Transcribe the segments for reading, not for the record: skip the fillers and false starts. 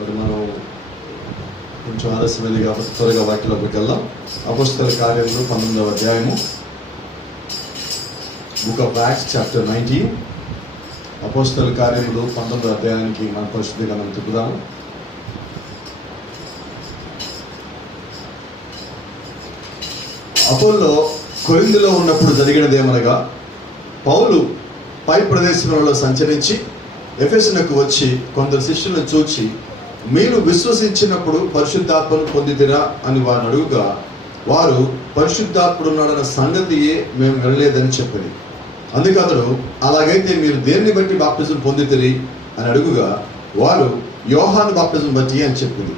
మరి మనం కొంచెం ఆలస్యమైంది కాబట్టి త్వరగా వాక్యంలోకి వెళ్దాం. అపోస్తలుల కార్యములు 19వ అధ్యాయము, బుక్ ఆఫ్ యాక్ట్స్ చాప్టర్ 19. అపోస్తలుల కార్యములు 19వ అధ్యాయానికి మన పరిస్థితిగా మనం తిప్పుదాము. అపోల్లో కొరింథీలో ఉన్నప్పుడు జరిగినదేమనగా, పౌలు పై ప్రదేశంలో సంచరించి ఎఫెసునకు వచ్చి కొందరు శిష్యులను చూచి, మీరు విశ్వసించినప్పుడు పరిశుద్ధాత్మను పొందితిరా అని వారిని అడుగుగా, వారు పరిశుద్ధాత్ముడున్నాడన్న సంగతియే మేము వినలేదని చెప్పింది. అందుకు అతడు, అలాగైతే మీరు దేన్ని బట్టి బాప్తిజం పొందితిరి అని అడుగుగా, వారు యోహాను బాప్తిజం బట్టి అని చెప్పింది.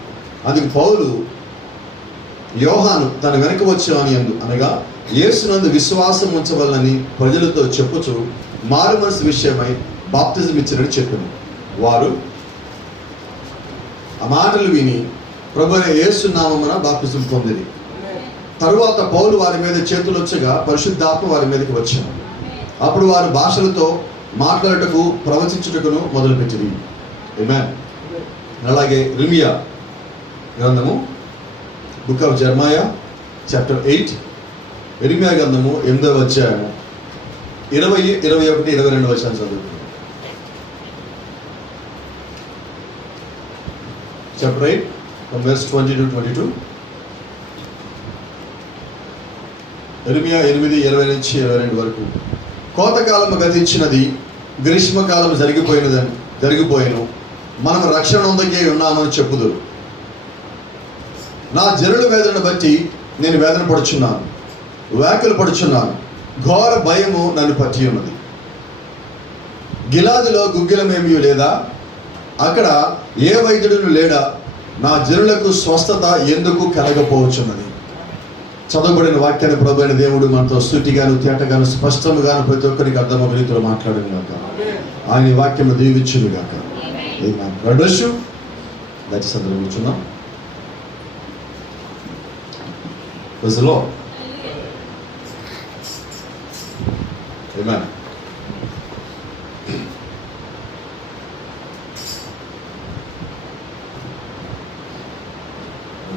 అందుకు పౌలు, యోహాను తన వెనక వచ్చాని అనగా యేసునందు విశ్వాసం ఉంచవలనని ప్రజలతో చెప్పుచు మారు మనసు విషయమై బాప్తిజం ఇచ్చినట్టు చెప్పింది. వారు ఆ మాటలు విని ప్రభువైన యేసు నామమున బాప్తిజం పొందిరి. తరువాత పౌలు వారి మీద చేతులు వచ్చగా పరిశుద్ధాత్మ వారి మీదకి వచ్చాను. అప్పుడు వారు భాషలతో మాట్లాడుటకు ప్రవచించుటకును మొదలుపెట్టింది. ఆమేన్. అలాగే ఇర్మియా గ్రంథము, బుక్ ఆఫ్ జెర్మయా చాప్టర్ 8, ఇర్మియా గ్రంథము 8వ అధ్యాయము 20, 21, 22 వచనాలు చదువుతుంది. Chapter 8 from verse 20 to 22. ఇర్మియా 8, 20 నుంచి 22 వరకు. కోతకాలము గతించినది, గ్రీష్మకాలం జరిగిపోయిను, మనం రక్షణ నొందకే ఉన్నామని చెప్పుదురు. నా జనుల వేదన బట్టి నేను వేదన పడుచున్నాను, వ్యాకులు పడుచున్నాను, ఘోర భయము నన్ను పట్టి ఉన్నది. గిలాదులో గుగ్గిలమేమీ లేదా, అక్కడ ఏ వైద్యుడును లేడా, నా జనులకు స్వస్థత ఎందుకు కలగపోవచ్చున్నది. చదవబడిన వాక్యాన్ని ప్రభువైన దేవుడు మనతో సూటిగాను తేటగాను స్పష్టముగాను ప్రతి ఒక్కరికి అర్థమయ్యే రీతిలో మాట్లాడును గాక. ఆయన వాక్యము దీవించును గాక. ఆమేన్. రెండోషు దయచేసి అందరూ కూర్చున్నాం. Praise the Lord. ఆమేన్.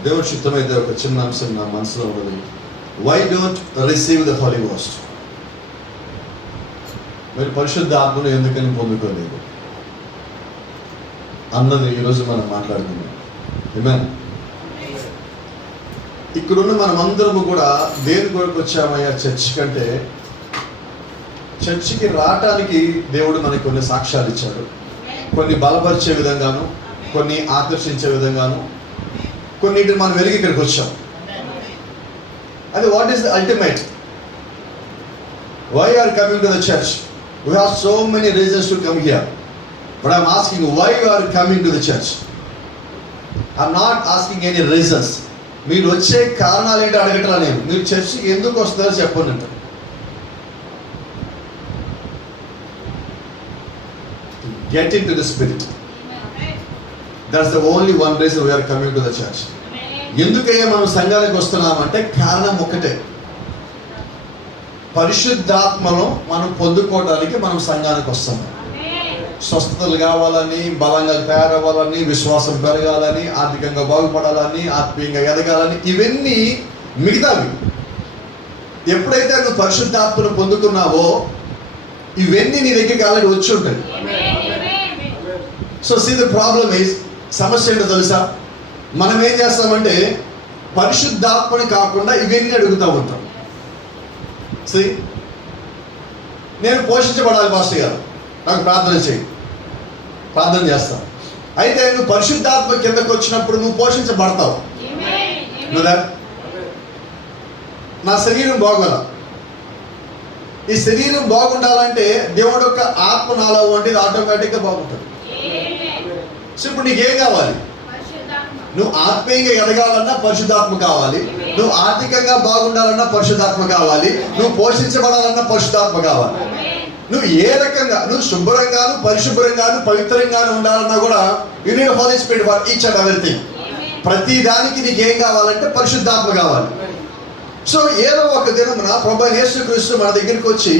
దేవుడి చిత్తమైతే ఒక చిన్న అంశం నా మనసులో ఉన్నది. Why don't receive the Holy Ghost? మరి పరిశుద్ధ ఆత్మను ఎందుకని పొందుకోలేదు అన్నది ఈరోజు మనం మాట్లాడుతున్నాం. ఆమేన్. ఇక్కడున్న మనమందరము కూడా దేని కొరకు వచ్చామయ్యా చర్చ్ కంటే, చర్చికి రావటానికి దేవుడు మనకి కొన్ని సాక్ష్యాలు ఇచ్చాడు. కొన్ని బలపరిచే విధంగాను, కొన్ని ఆకర్షించే విధంగాను, కొన్నిటిని మనం వెలిగి ఇక్కడికి వచ్చాం. అది what is the ultimate? Why are coming to the church? We have so many reasons to come here, but I'm asking why you are coming to the church. I'm not asking any reasons. మీరు వచ్చే కారణాలు ఏంటో అడగట్లా నేను. మీరు చర్చికి ఎందుకు వస్తారో చెప్పండి అంట. Get into the spirit. That's the only one reason we are coming to the church. ఎందుకయ్యా మనం సంఘానికి వస్తున్నామంటే కారణం ఒకటే, పరిశుద్ధాత్మను మనం పొందుకోవడానికి మనం సంఘానికి వస్తాం. స్వస్థతలు కావాలని, బలంగా తయారవ్వాలని, విశ్వాసం పెరగాలని, ఆర్థికంగా బాగుపడాలని, ఆత్మీయంగా ఎదగాలని, ఇవన్నీ మిగతావి. ఎప్పుడైతే నువ్వు పరిశుద్ధాత్మను పొందుకున్నావో ఇవన్నీ నీ దగ్గరికి ఆల్రెడీ వచ్చి ఉంటాయి. So see the problem is, సమస్య ఏంటో తెలుసా? మనం ఏం చేస్తామంటే పరిశుద్ధాత్మని కాకుండా ఇవన్నీ అడుగుతూ ఉంటాం. సీ, నేను పోషించబడాలి పాస్టర్ గారు, నాకు ప్రార్థన చేయి, ప్రార్థన చేస్తాను. అయితే నువ్వు పరిశుద్ధాత్మ కిందకు వచ్చినప్పుడు నువ్వు పోషించబడతావు. నా శరీరం బాగోలా, ఈ శరీరం బాగుండాలంటే దేవుడు యొక్క ఆత్మ నాలో అంటే ఇది ఆటోమేటిక్గా బాగుంటుంది. సో ఇప్పుడు నీకేం కావాలి? నువ్వు ఆత్మీయంగా ఎదగాలన్నా పరిశుద్ధాత్మ కావాలి, నువ్వు ఆర్థికంగా బాగుండాలన్నా పరిశుద్ధాత్మ కావాలి, నువ్వు పోషించబడాలన్నా పరిశుద్ధాత్మ కావాలి. నువ్వు ఏ రకంగా, నువ్వు శుభ్రంగాను పరిశుభ్రంగాను పవిత్రంగాను ఉండాలన్నా కూడా you need holy spirit for each and everything. ప్రతి దానికి నీకేం కావాలంటే పరిశుద్ధాత్మ కావాలి. సో ఏదో ఒక దినమున ప్రభువైన యేసుక్రీస్తు మన దగ్గరికి వచ్చి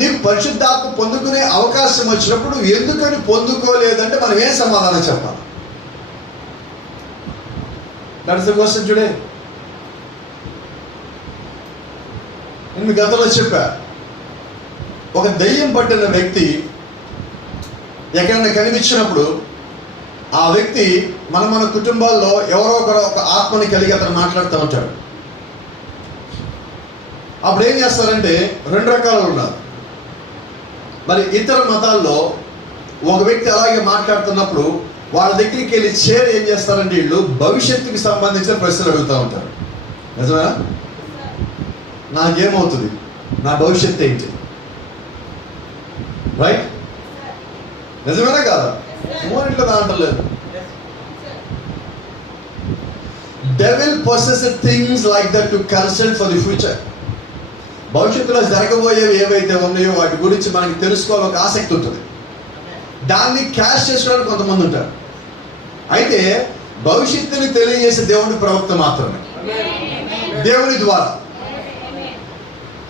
నీకు పరిశుద్ధాత్మ పొందుకునే అవకాశం వచ్చినప్పుడు ఎందుకని పొందుకోలేదంటే మనం ఏం సమాధానం చెప్పాలి? That's the question today. నేను మీ గతంలో చెప్పా, ఒక దెయ్యం పట్టిన వ్యక్తి ఎక్కడైనా కనిపించినప్పుడు ఆ వ్యక్తి మన కుటుంబాల్లో ఎవరో ఒకరు ఒక ఆత్మని కలిగి అతను మాట్లాడుతూ ఉంటాడు. అప్పుడు ఏం చేస్తారంటే 2 రకాలు ఉన్నారు. మరి ఇతర మతాల్లో ఒక వ్యక్తి అలాగే మాట్లాడుతున్నప్పుడు వాళ్ళ దగ్గరికి వెళ్ళి చేరి ఏం చేస్తారంటే వీళ్ళు భవిష్యత్తుకి సంబంధించిన ప్రశ్నలు అడుగుతూ ఉంటారు. నిజమేనా? నాకేమవుతుంది, నా భవిష్యత్తు ఏంటి, రైట్? నిజమేనా కాదా? మూడింట్లో దాంటలేదు. Devil possesses things like that to consult for the future. భవిష్యత్తులో జరగబోయేవి ఏవైతే ఉన్నాయో వాటి గురించి మనకి తెలుసుకోవాలని ఒక ఆసక్తి ఉంటుంది. దాన్ని క్యాష్ చేసుకోవడానికి కొంతమంది ఉంటారు. అయితే భవిష్యత్తుని తెలియజేసే దేవుని ప్రవక్త మాత్రమే, దేవుని ద్వారా.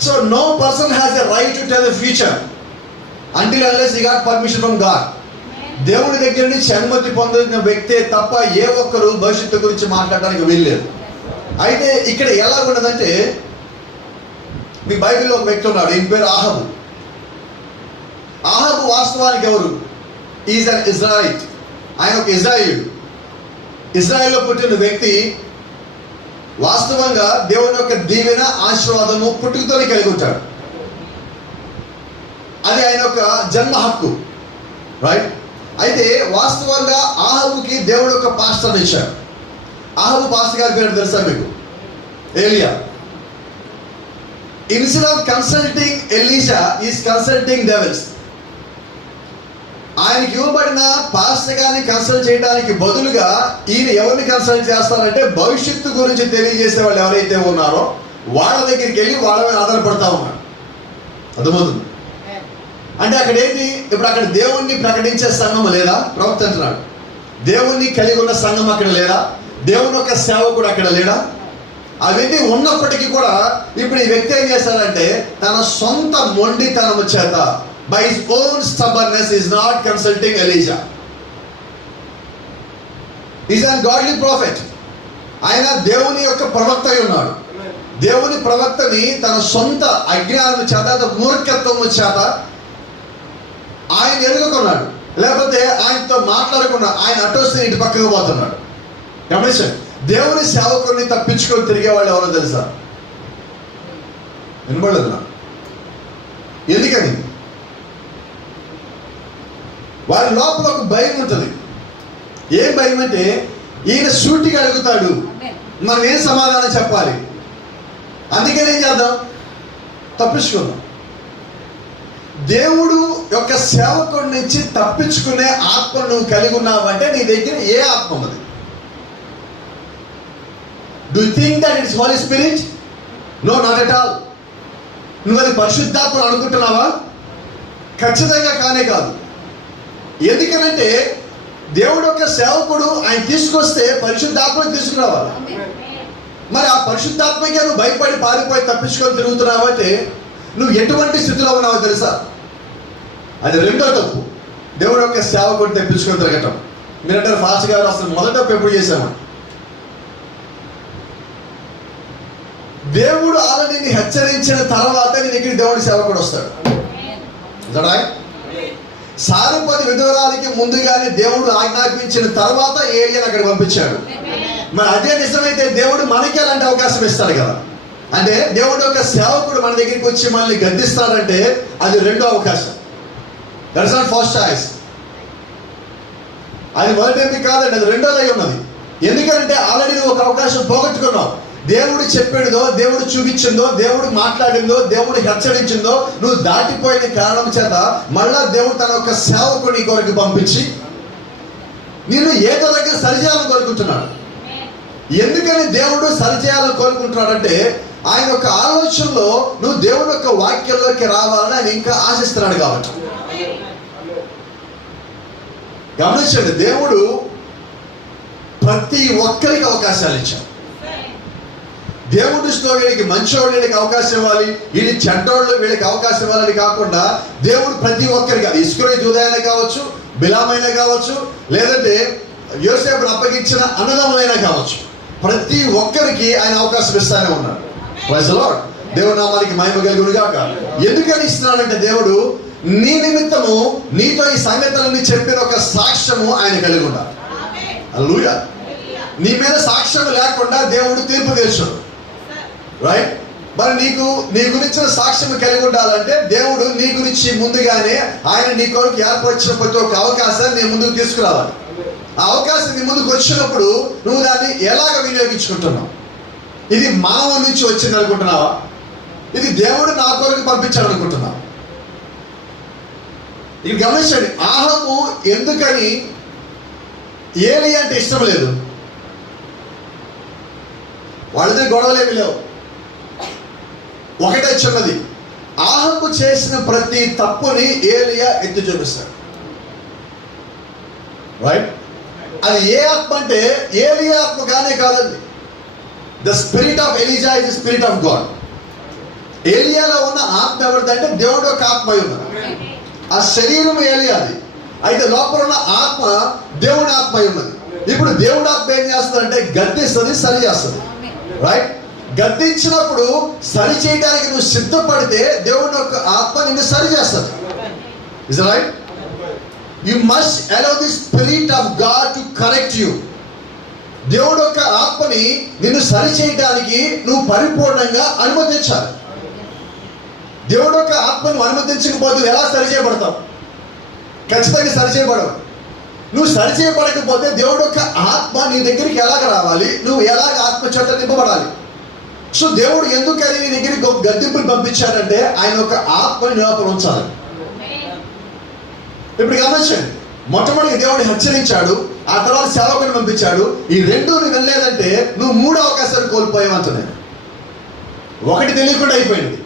So no person has a right to tell the future until unless he got permission from God. దేవుని దగ్గర నుంచి అనుమతి పొందిన వ్యక్తే తప్ప ఏ ఒక్కరు భవిష్యత్తు గురించి మాట్లాడడానికి వీల్లేదు. అయితే ఇక్కడ ఎలా ఉన్నదంటే, మీ బైబిల్లో ఒక వ్యక్తి ఉన్నాడు, ఈయన పేరు ఆహాబు. ఆహాబు వాస్తవానికి ఎవరు? Is an Israelite. ఆయన ఒక ఇజ్రాయిలుడు. ఇజ్రాయిల్లో పుట్టిన వ్యక్తి వాస్తవంగా దేవుని యొక్క దీవెన ఆశీర్వాదము పుట్టుకతోనే కలిగి ఉంటాడు. అది ఆయన యొక్క జన్మ హక్కు, రైట్? అయితే వాస్తవంగా ఆహాబుకి దేవుడు ఒక పాస్టర్ని ఇచ్చాడు. ఆహాబు పాస్టర్ గారి పేరు తెలుసా మీకు? ఏలియా. Instead of consulting Elisha is consulting devils. ఆయనకి ఇవ్వబడిన పాస్టర్ గారిని కన్సల్ట్ చేయడానికి బదులుగా ఈయన ఎవరిని కన్సల్ట్ చేస్తారంటే భవిష్యత్తు గురించి తెలియజేసే వాళ్ళు ఎవరైతే ఉన్నారో వాళ్ళ దగ్గరికి వెళ్ళి వాళ్ళ మీద ఆధారపడతా ఉన్నాడు. అర్థమవుతుంది? అంటే అక్కడ ఏంటి? ఇప్పుడు అక్కడ దేవుణ్ణి ప్రకటించే సంఘం లేదా? ప్రవక్త అంటున్నాడు. దేవుణ్ణి కలిగి ఉన్న సంఘం అక్కడ లేదా? దేవుని యొక్క సేవకుడు అక్కడ లేడా? అవన్నీ ఉన్నప్పటికీ కూడా ఇప్పుడు ఈ వ్యక్తి ఏం చేశారంటే తన సొంత మొండితనము చేత, by his own stubbornness, is not consulting Elijah. He is a godly prophet. ఆయన దేవుని యొక్క ప్రవక్త అయి ఉన్నాడు. దేవుని ప్రవక్తని తన సొంత అజ్ఞానం చేత, మూర్ఖత్వము చేత ఆయన ఎదుర్కొన్నాడు. లేకపోతే ఆయనతో మాట్లాడకుండా ఆయన అటోస్తే ఇటు పక్కకు పోతున్నాడు. గమనించండి, దేవుని సేవకుడిని తప్పించుకొని తిరిగే వాళ్ళు ఎవరో తెలుసా? వినబడలేదు నా? ఎందుకని? వారి లోపల ఒక భయం ఉంటుంది. ఏం భయం అంటే ఈయన సూటిగా అడుగుతాడు, మనం ఏం సమాధానం చెప్పాలి. అందుకని ఏం చేద్దాం? తప్పించుకుందాం. దేవుడు యొక్క సేవకుడి నుంచి తప్పించుకునే ఆత్మ నువ్వు కలిగి ఉన్నావంటే నీ దగ్గర ఏ ఆత్మ ఉన్నది? Do you think that it's holy spirit? No, not at all. నువ్వు అది పరిశుద్ధాత్మను అనుకుంటున్నావా? ఖచ్చితంగా కానే కాదు. ఎందుకనంటే దేవుడు యొక్క సేవకుడు ఆయన తీసుకొస్తే పరిశుద్ధాత్మను తీసుకురావాలి. మరి ఆ పరిశుద్ధాత్మకే నువ్వు భయపడి పారిపోయి తప్పించుకొని తిరుగుతున్నావంటే నువ్వు ఎటువంటి స్థితిలో ఉన్నావో తెలుసా? అది రెండో తప్పు. దేవుడు యొక్క సేవకుడిని తెప్పించుకొని తిరగటం. మీరంటారు ఫాస్ట్ గారు అసలు మొదటి తప్పు ఎప్పుడు చేశామని. దేవుడు ఆల్రెడీ హెచ్చరించిన తర్వాత నీ దగ్గర దేవుడి సేవకుడు వస్తాడు. సారెపతి విధవరాలికి ముందుగానే దేవుడు ఆజ్ఞాపించిన తర్వాత ఏలియాను అక్కడ పంపించాడు. మరి అదే నిజమైతే దేవుడు మనకి అలాంటి అవకాశం ఇస్తాడు కదా. అంటే దేవుడు యొక్క సేవకుడు మన దగ్గరికి వచ్చి మనల్ని గద్దిస్తాడంటే అది రెండో అవకాశం. That's not first choice. అది మొదటి ఎంపిక కాదండి, అది రెండోదై ఉన్నది. ఎందుకంటే ఆల్రెడీ నువ్వు ఒక అవకాశం పోగొట్టుకున్నావు. దేవుడు చెప్పాడుదో, దేవుడు చూపించిందో, దేవుడు మాట్లాడిందో, దేవుడు హెచ్చరించిందో నువ్వు దాటిపోయిన కారణం చేత మళ్ళా దేవుడు తన యొక్క సేవకుని కొరకు పంపించి నిన్ను ఏదో దగ్గర సరిచేయాలని కోరుకుంటున్నాడు. ఎందుకని దేవుడు సరిచేయాలని కోరుకుంటున్నాడంటే ఆయన యొక్క ఆలోచనలో నువ్వు దేవుడు యొక్క వాక్యంలోకి రావాలని ఆయన ఇంకా ఆశిస్తున్నాడు కాబట్టి. గమనించండి, దేవుడు ప్రతి ఒక్కరికి అవకాశాలు ఇచ్చాడు. దేవుడి దృష్టిలో వీళ్ళకి మంచోళ్ళు వీళ్ళకి అవకాశం ఇవ్వాలి, వీళ్ళకి చెడ్డోళ్ళు వీళ్ళకి అవకాశం ఇవ్వాలని కాకుండా దేవుడు ప్రతి ఒక్కరికి, అది ఇస్కరియోతు యూదాయైనా కావచ్చు, బిలామైనా కావచ్చు, లేదంటే యోసేపును అప్పగించిన అన్నదమ్ములైనా కావచ్చు, ప్రతి ఒక్కరికి ఆయన అవకాశం ఇస్తానే ఉన్నాడు. Praise the Lord. దేవుని నామానికి మహిమ కలుగును గాక. ఎందుకని ఇస్తున్నాడంటే దేవుడు నీ నిమిత్తము నీతో ఈ సంగతులన్నీ చెప్పిన ఒక సాక్ష్యము ఆయన కలిగి ఉండాలి. హల్లెలూయా. నీ మీద సాక్ష్యం లేకుండా దేవుడు తీర్పు తీర్చడు. రైట్. మరి నీ గురించిన సాక్ష్యం కలిగి ఉండాలంటే దేవుడు నీ గురించి ముందుగానే ఆయన నీ కొరకు ఏర్పరిచిన ప్రతి ఒక్క అవకాశాన్ని నీ ముందుకు తీసుకురావాలి. ఆ అవకాశం నీ ముందుకు వచ్చినప్పుడు నువ్వు దాన్ని ఎలాగ వినియోగించుకుంటున్నావు? ఇది మానవ నుంచి వచ్చింది అనుకుంటున్నావా? ఇది దేవుడు నా కొరకు పంపించాడు అనుకుంటున్నావు? ఇది గమనించండి. ఆహాబు ఎందుకని ఏలియా అంటే ఇష్టం లేదు? వాళ్ళిద్దరి గొడవలేమి లేవు. ఒకటే చిన్నది, ఆహాబు చేసిన ప్రతి తప్పుని ఏలియా ఎత్తి చూపిస్తాడు. రైట్. అది ఏ ఆత్మ అంటే ఏలియా ఆత్మ కానే కాదండి. The spirit of Elijah is the spirit of God. ఏలియాలో ఉన్న ఆత్మ ఎవరిదంటే దేవుడు ఒక ఆత్మ ఉన్నది. ఆ శరీరం ఏలియాది, అయితే లోపల ఉన్న ఆత్మ దేవుడి ఆత్మ ఉన్నది. ఇప్పుడు దేవుడి ఆత్మ ఏం చేస్తుందంటే గద్దిస్తుంది, సరి చేస్తుంది. రైట్. గద్దించినప్పుడు సరి చేయడానికి నువ్వు సిద్ధపడితే దేవుని యొక్క ఆత్మ నిన్ను సరి చేస్తుంది. Is it right? You must allow the spirit of God to correct you. దేవుడు యొక్క ఆత్మని నిన్ను సరి చేయడానికి నువ్వు పరిపూర్ణంగా అనుమతించాలి. దేవుడు యొక్క ఆత్మను అనుమతించకపోతే ఎలా సరి చేయబడతావు? ఖచ్చితంగా సరి చేయబడవు. నువ్వు సరి చేయబడకపోతే దేవుడు యొక్క ఆత్మ నీ దగ్గరికి ఎలాగ రావాలి? నువ్వు ఎలాగ ఆత్మ చేత నింపబడాలి? సో దేవుడు ఎందుకని నీ దగ్గరికి ఒక గద్దింపుని పంపించాడంటే ఆయన ఒక ఆత్మని లోపల ఉంచాలి. ఇప్పుడు గమనించండి. మొట్టమొదటి దేవుడు హెచ్చరించాడు, ఆ తర్వాత సేవకుని పంపించాడు. ఈ రెండు నువ్వు వెళ్ళలేదంటే నువ్వు మూడు అవకాశాలు కోల్పోయావంటున్నాయి. ఒకటి తెలియకుండా అయిపోయింది,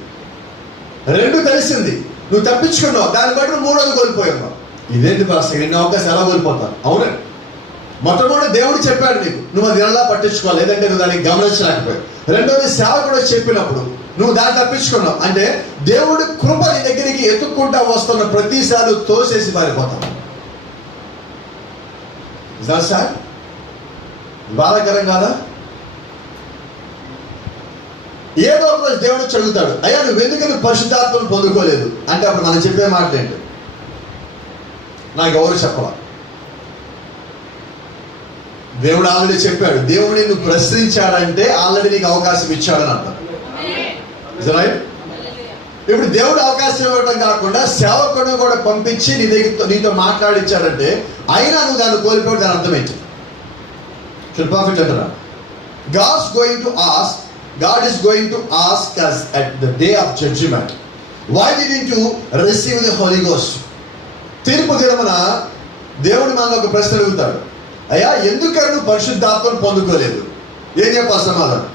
రెండు తెలిసింది, నువ్వు తప్పించుకున్నావు, దాన్ని బట్టి నువ్వు మూడోది కోల్పోయావు. ఇదేంటి పాస్టర్, ఎన్ని అవకాశం ఎలా కోల్పోతావు? అవునండి. మొట్టమొదటి దేవుడు చెప్పాడు నీకు, నువ్వు అది ఎలా పట్టించుకోవాలి, లేదంటే నువ్వు దాన్ని గమనించలేకపోయావు. రెండోది సేవకుడు చెప్పినప్పుడు నువ్వు దాన్ని తప్పించుకున్నావు. అంటే దేవుడి కృప నీ దగ్గరికి ఎత్తుక్కుంటా వస్తున్న ప్రతిసారి తోసేసి పారిపోతావు. సార్ బాధాకరం కాదా? ఏదో ఒక రోజు దేవుడు చదువుతాడు, అయ్యా నువ్వు ఎందుకని పరిశుద్ధాత్మను పొందుకోలేదు అంటే అప్పుడు మనం చెప్పే మాట ఏంటి? నాకు ఎవరు చెప్పాల? దేవుడు ఆల్రెడీ చెప్పాడు. దేవుడిని నువ్వు ప్రశ్నించాడంటే ఆల్రెడీ నీకు అవకాశం ఇచ్చాడని అర్థం. ఇప్పుడు దేవుడు అవకాశం ఇవ్వడం కాకుండా సేవకుడు కూడా పంపించి నీ దగ్గర నీతో మాట్లాడించాడంటే అయినా నువ్వు దాన్ని కోల్పోవడం, దాని అర్థం ఏంటి? ప్రాఫిట్ అంటారా? God is going to ask us at the day of judgment, why didn't you receive the Holy Ghost? తీర్పు దినమున దేవుడు మనలో ఒక ప్రశ్న అడుగుతాడు, అయ్యా ఎందుకని నువ్వు పరిశుద్ధాత్మను పొందుకోలేదు? ఏం చెప్పాలి సమాధానం?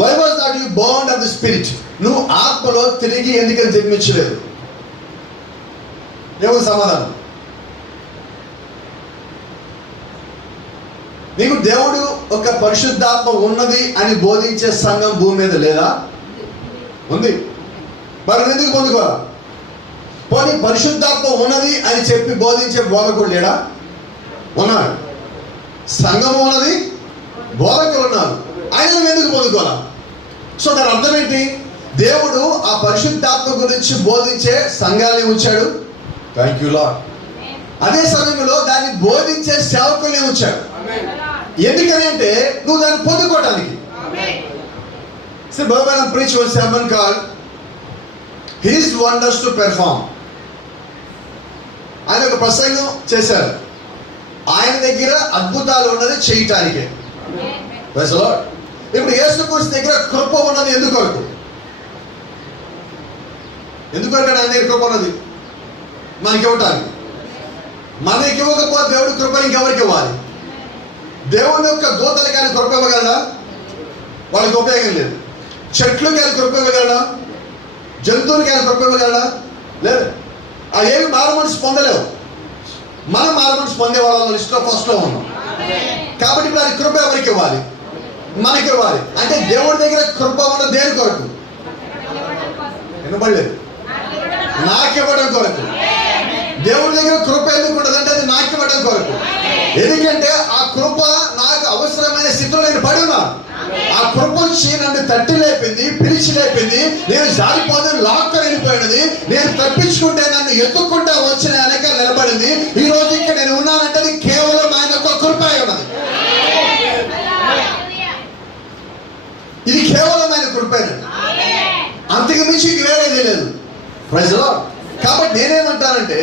Why was not you born of the Spirit? నువ్వు ఆత్మలో తిరిగి ఎందుకని జన్మించలేదు? ఏమో సమాధానం? నీకు దేవుడు ఒక పరిశుద్ధాత్మ ఉన్నది అని బోధించే సంఘం భూమి మీద లేదా? ఉంది. మరి ఎందుకు పొందుకోరా? పోనీ పరిశుద్ధాత్మ ఉన్నది అని చెప్పి బోధించే బోధకుడు లేడా? ఉన్నాడు. సంఘం ఉన్నది, బోధకులు ఉన్నారు, ఆయన ఎందుకు పొందుకోరా? సో దాని అర్థం ఏంటి? దేవుడు ఆ పరిశుద్ధాత్మ గురించి బోధించే సంఘాన్ని ఉంచాడు. Thank you lord. అదే సమయంలో దాన్ని బోధించే సేవకుల్ని ఉంచాడు. ఎందుకని అంటే నువ్వు దాన్ని పొందుకోవడానికి. So Baba preached one sermon called His Wonders to Perform. ఆయన ఒక ప్రసంగం చేశారు, ఆయన దగ్గర అద్భుతాలు ఉన్నది చేయటానికే. ఇప్పుడు యేసుక్రీస్తు దగ్గర కృప ఉన్నది ఎందుకొరకు? ఎందుకొరకు ఆయన దగ్గర కృప ఉన్నది? మనకి ఇవ్వటానికి. మనకి ఇవ్వకపోతే దేవుడు కృప ఇంకెవరికి ఇవ్వాలి? దేవుని యొక్క దూతలకి ఆయన కృప ఇవ్వగలడా? వాళ్ళకి ఉపయోగం లేదు. చెట్లకి ఆయన కృప ఇవ్వగలడా? జంతువులకి ఆయన కృప ఇవ్వగలడా? లేదు. అది ఏమి మారు మనసు పొందలేవు. మనం మారు మనసు పొందే వాళ్ళ లిస్ట్లో ఫస్ట్లో ఉన్నాం. కాబట్టి ఇప్పుడు ఆయన కృప ఎవరికి ఇవ్వాలి? మనకి ఇవ్వాలి. అంటే దేవుడి దగ్గర కృప ఉన్న దేని కొరకు? వినబడలేదు. నాకివ్వడం కొరకు. దేవుడి దగ్గర కృప ఎందుకు ఉండదంటే అది నాకు ఇవ్వడం కొరకు. ఎందుకంటే ఆ కృప నాకు అవసరమైన స్థితిలో నేను పడి ఉన్నాను. ఆ కృప వచ్చి నన్ను తట్టి లేపింది, పిలిచి లేపింది. నేను జారిపోతే లాక్కొని వెళ్ళిపోయినది. నేను తప్పించుకుంటే నన్ను ఎత్తుకుంటే వచ్చిన వెనక నిలబడింది. ఈ రోజు ఇక్కడ నేను ఉన్నానంటే అది కేవలం ఆయన యొక్క కృప అయి ఉన్నది. ఇది కేవలం ఆయన కృపేనండి, అంతకు మించి ఇంక వేరేది లేదు. Praise the Lord. కాబట్టి నేనేమంటానంటే,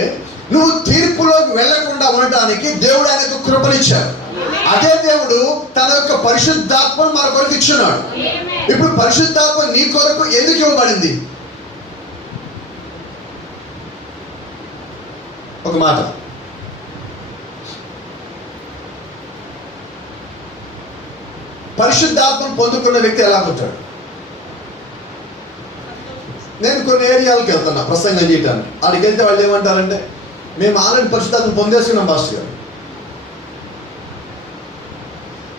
నువ్వు తీర్పులోకి వెళ్లకుండా ఉండటానికి దేవుడు ఆయనకు కృపనిచ్చాడు. అదే దేవుడు తన యొక్క పరిశుద్ధాత్మను మన కొరకు ఇచ్చున్నాడు. ఇప్పుడు పరిశుద్ధాత్మ నీ కొరకు ఎందుకు ఇవ్వబడింది? ఒక మాట, పరిశుద్ధాత్మను పొందుకున్న వ్యక్తి ఎలా ఉంటాడు? నేను కొన్ని ఏరియాలకు వెళ్తున్నా ప్రసంగం చేయడానికి. అక్కడికి వెళ్తే వాళ్ళు ఏమంటారంటే, మేము ఆల్రెడీ పరిశుద్ధాత్మ పొందేసుకున్నాం పాస్టర్ గారు,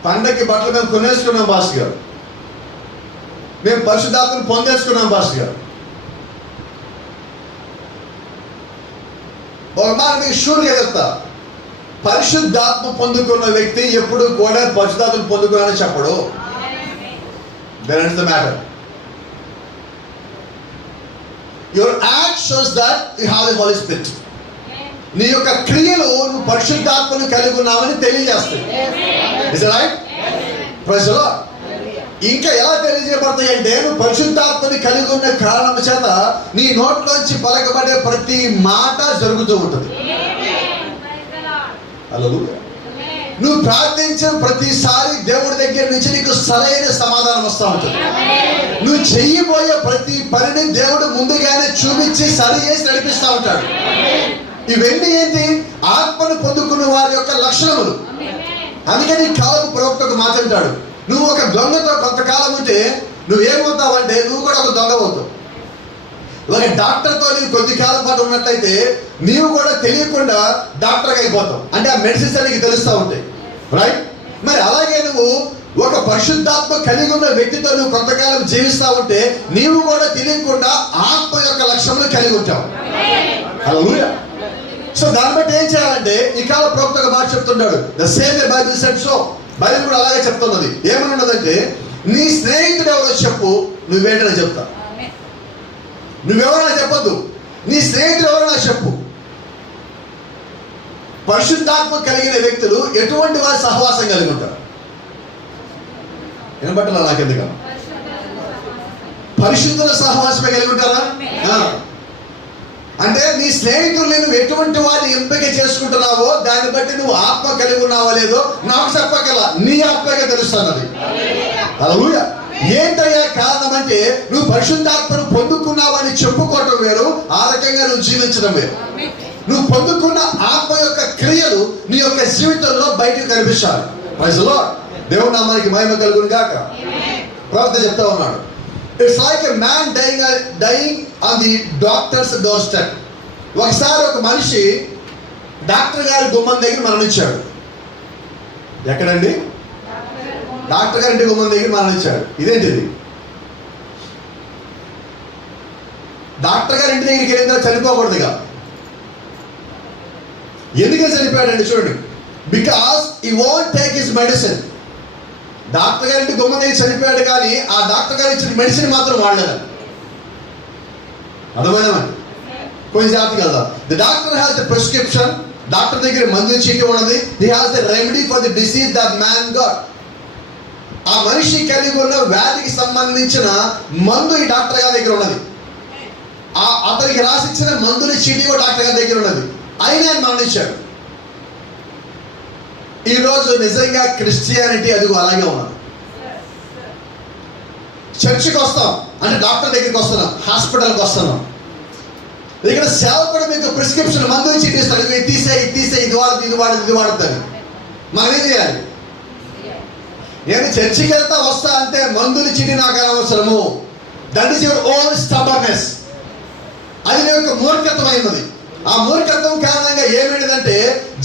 పండగకి బట్టలు మేము కొనేసుకున్నాం పాస్టర్ గారు, మేము పరిశుద్ధాత్మను పొందేసుకున్నాం పాస్టర్ గారు. ఒక మాట మీకు షూర్గా చెప్తా, పరిశుద్ధాత్మ పొందుకున్న వ్యక్తి ఎప్పుడు కూడా పరిశుద్ధాత్మను పొందుకున్నానని చెప్పడు. That is the matter. Your act shows that you have the Holy Spirit. నీ యొక్క క్రియలు నువ్వు పరిశుద్ధాత్మను కలిగి ఉన్నావని తెలియజేస్తాయి. Is it right? Praise the Lord. ఇంకా ఎలా తెలియజేయబడతాయి అంటే, నువ్వు పరిశుద్ధాత్మని కలిగి ఉన్న కారణం చేత నీ నోట్లోంచి పలకబడే ప్రతి మాట జరుగుతూ ఉంటుంది. హల్లెలూయా. నువ్వు ప్రార్థించిన ప్రతిసారి దేవుడి దగ్గర నుంచి నీకు సరైన సమాధానం వస్తూ ఉంటుంది. నువ్వు చెయ్యబోయే ప్రతి పనిని దేవుడు ముందుగానే చూపించి సరి చేసి నడిపిస్తూ ఉంటాడు. ఇవన్నీ ఏంటి? ఆత్మను పొందుకున్న వారి యొక్క లక్షణములు. అందుకని కాలపు ప్రవక్త ఒక మాట అంటాడు, నువ్వు ఒక దొంగతో కొంతకాలం ఉంటే నువ్వేమవుతావంటే నువ్వు కూడా ఒక దొంగ అవుతావు. ఒక డాక్టర్తో నీవు కొద్ది కాలం పాటు ఉన్నట్లయితే నీవు కూడా తెలియకుండా డాక్టర్గా అయిపోతావు. అంటే ఆ మెడిసిన్స్ నీకు తెలుస్తూ ఉంటాయి, రైట్? మరి అలాగే నువ్వు ఒక పరిశుద్ధాత్మ కలిగి ఉన్న వ్యక్తితో నువ్వు కొంతకాలం జీవిస్తూ ఉంటే నీవు కూడా తెలియకుండా ఆత్మ యొక్క లక్షణములు కలిగి ఉంటావు. హల్లెలూయా. సో దాన్ని బట్టి ఏం చేయాలంటే, ఈ కాల ప్రవక్త మాట చెప్తున్నాడు, the same Bible said so. Bible కూడా అలాగే చెప్తున్నది. ఏమని ఉన్నదంటే, నీ స్నేహితుడు ఎవరో చెప్పు, నువ్వేంటని చెప్తా. నువ్వెవరైనా చెప్పొద్దు, నీ స్నేహితుడు ఎవరైనా చెప్పు. పరిశుద్ధాత్మ కలిగిన వ్యక్తులు ఎటువంటి వారి సహవాసం కలిగి ఉంటారు? వినబట్టలా నాకెందుకన్నా? పరిశుద్ధుల సహవాసమే కలిగి ఉంటారా? అంటే నీ స్నేహితుల్ని నువ్వు ఎటువంటి వారిని ఎంపిక చేసుకుంటున్నావో దాన్ని బట్టి నువ్వు ఆత్మ కలిగి ఉన్నావో లేదో నాకు చెప్పగల, నీ ఆత్మగా తెలుస్తున్నది. హల్లెలూయా. ఏంటయ్యా కారణం అంటే, నువ్వు పరిశుద్ధాత్మను పొందుకున్నావని చెప్పుకోవటం వేరు, ఆ రకంగా నువ్వు జీవించడం వేరు. నువ్వు పొందుకున్న ఆత్మ యొక్క క్రియలు నీ యొక్క జీవితంలో బయటకు కనిపించాలి. Praise the Lord. దేవుని నామానికి మహిమ కలుగును గాక. ప్రవక్త చెప్తా ఉన్నాడు, it's like a man dying on the doctor's doorstep. ఒకసారి ఒక మనిషి డాక్టర్ గారి గుమ్మం దగ్గర మరణించాడు. ఎక్కడండి? డాక్టర్ గారి ఇంటి గుమ్మం దగ్గర మరణించాడు. ఇదేంటిది? డాక్టర్ గారి ఇంటి దగ్గరికి వెళ్ళిన తర్వాత చనిపోకూడదుగా. ఎందుకని చనిపోయాడండి? చూడండి, బికాస్ ఈ won't take his medicine. Doctor గారి ఇంటి గుమ్మం దగ్గర చనిపోయాడు, కానీ ఆ డాక్టర్ గారు ఇచ్చిన మెడిసిన్ మాత్రం వాడలేదు. అర్థమైందండి? కొంచెం జాగ్రత్తగా వెళ్దాం. The doctor has the prescription. Doctor దగ్గర మందు చీటి ఉన్నది. He has the remedy for the disease that man got. ఆ మనిషి కలిగి ఉన్న వ్యాధికి సంబంధించిన మందు ఈ డాక్టర్ గారి దగ్గర ఉన్నది. అతనికి రాసిచ్చిన మందుని చీటి కూడా డాక్టర్ గారి దగ్గర ఉన్నది. అయినా ఆయన మరణించాడు. ఈరోజు నిజంగా క్రిస్టియానిటీ అది అలాగే ఉన్నది. చర్చికి వస్తాం అంటే డాక్టర్ దగ్గరికి వస్తున్నాం, హాస్పిటల్కి వస్తున్నాం. ఇక్కడ సేవకుడు మీకు ప్రిస్క్రిప్షన్ మందు చీటి ఇస్తాడు, ఇది తీసే ఇది వాడుతుంది. మనం ఏం చేయాలి? నేను చర్చికి వెళ్తా వస్తా అంటే మందులు చీటి నాకు అనవసరము. That is your own stubbornness. అది నీ యొక్క మూర్ఖత్వం అయినది. ఆ మూర్ఖత్వం కారణంగా ఏమైందంటే,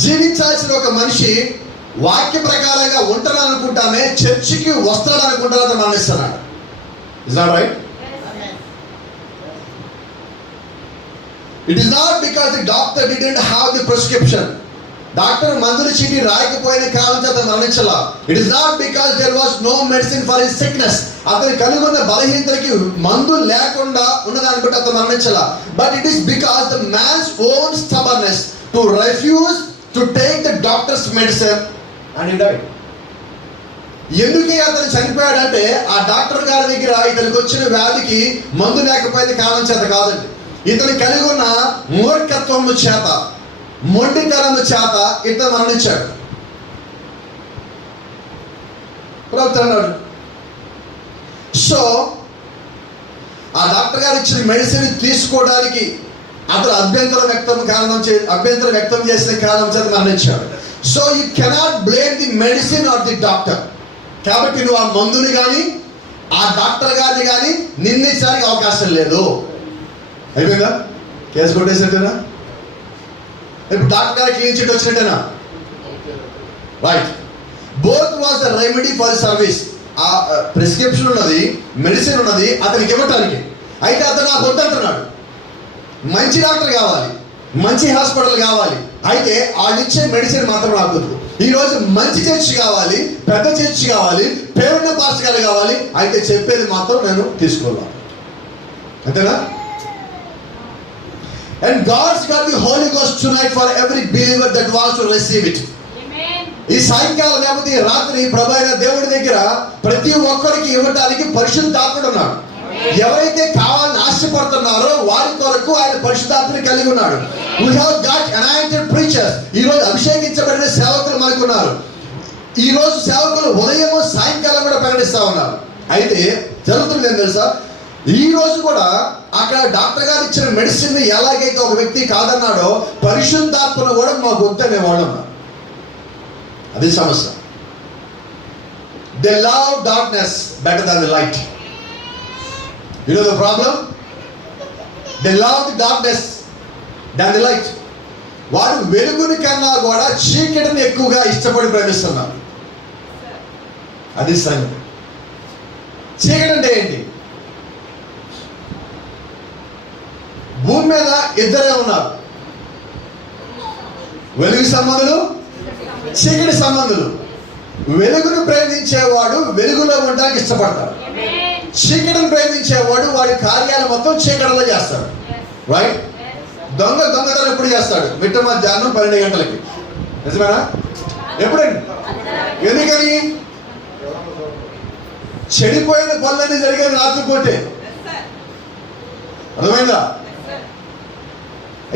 జీవించాల్సిన ఒక మనిషి వాక్య ప్రకారంగా ఉంటాననుకుంటానే చర్చికి వస్తాడనుకుంటానని మానేస్తున్నాడు. Is that right? It is not because the doctor didn't have the prescription. Doctor మందుల చీటి రాయకపోయిన కారణం చేత మరణించలా. It is not because there was no medicine for his sickness. అతను కలిగి ఉన్న బలహీనతకి మందు లేకుండా ఉన్నదాన్ని బట్టి అతను మరణించలా. But it is because the man's own stubbornness to refuse to take the doctor's medicine and he died. ఎందుకు అతను చనిపోయాడంటే ఆ డాక్టర్ గారి దగ్గర ఇతనికి వచ్చిన వ్యాధికి మందు లేకపోయిన కారణం చేత కాదండి. ఇతను కలిగి ఉన్న మూర్ఖత్వము చేత, మొండితనము చేత ఇతను మరణించాడు. ప్రభుత్వం సో ఆ డాక్టర్ గారు ఇచ్చిన మెడిసిన్ తీసుకోవడానికి అతను అభ్యంతరం వ్యక్తం చేసిన కారణం చేత మరణించాడు. So you cannot blame the medicine or the doctor. కాబట్టి నువ్వు ఆ మందుని కానీ ఆ డాక్టర్ గారిని కానీ నిందించడానికి అవకాశం లేదు. అయిపోయిందా? కేసు కొట్టేసినట్టేనా? ఇప్పుడు డాక్టర్ గారికి క్లీన్ చిట్ వచ్చినట్టేనా? Right. Both was the remedy for service. ఆ ప్రిస్క్రిప్షన్ ఉన్నది, మెడిసిన్ ఉన్నది అతనికి ఇవ్వటానికి. అయితే అతను నాకు వద్దంటున్నాడు. మంచి డాక్టర్ కావాలి, మంచి హాస్పిటల్ కావాలి, అయితే వాళ్ళిచ్చే మెడిసిన్ మాత్రం నాకు వద్దు. ఈరోజు మంచి చర్చి కావాలి, పెద్ద చర్చి కావాలి, పేరున్న పాస్టర్ కావాలి, అయితే చెప్పేది మాత్రం నేను తీసుకోవాలి. అంతేనా? And God's got the Holy Ghost tonight for every believer that wants to receive it. ఈ సాయంకాలం లేకపోతే ఈ రాత్రి ప్రభు అయిన దేవుడి దగ్గర ప్రతి ఒక్కరికి ఇవ్వడానికి పరిశుద్ధాత్ముడు ఉన్నాడు. ఎవరైతే కావాలని ఆశపడుతున్నారో వారి కొరకు ఆయన పరిశుద్ధాత్మని కలిగి ఉన్నాడు. We have got anointed preachers. ఈరోజు అభిషేకించబడిన సేవకులు మనకు ఉన్నారు. ఈరోజు సేవకులు ఉదయము సాయంకాలం కూడా ప్రకటిస్తూ ఉన్నారు. అయితే జరుగుతుంది ఏం తెలుసా? ఈ రోజు కూడా అక్కడ డాక్టర్ గారు ఇచ్చిన మెడిసిన్ ఎలాగైతే ఒక వ్యక్తి కాదన్నాడో పరిశుద్ధాత్మను కూడా మాకు వద్దనే వాళ్ళు ఉన్నారు. అది సమస్య. They love darkness better than the light. You know the problem? They love the darkness than the light. వారు వెలుగుని కన్నా కూడా చీకటిని ఎక్కువగా ఇష్టపడి ప్రేమిస్తున్నారు. అది సంగతి. చీకటి అంటే ఏంటి? భూమి మీద ఇద్దరే ఉన్నారు, వెలుగు సంబంధులు, చీకటి సంబంధులు. వెలుగును ప్రేమించేవాడు వెలుగులో ఉండడానికి ఇష్టపడతాడు. చీకటిని ప్రేమించేవాడు వాడి కార్యాలు మొత్తం చీకటిలో చేస్తాడు. రైట్? దొంగతనం ఎప్పుడు చేస్తాడు? మిట్ట మధ్యాహ్నం 12 గంటలకి. నిజమేనా? ఎప్పుడండి? ఎందుకని? చెడిపోయిన పనులన్నీ జరిగేది రాత్రిపోతే. అర్థమైందా?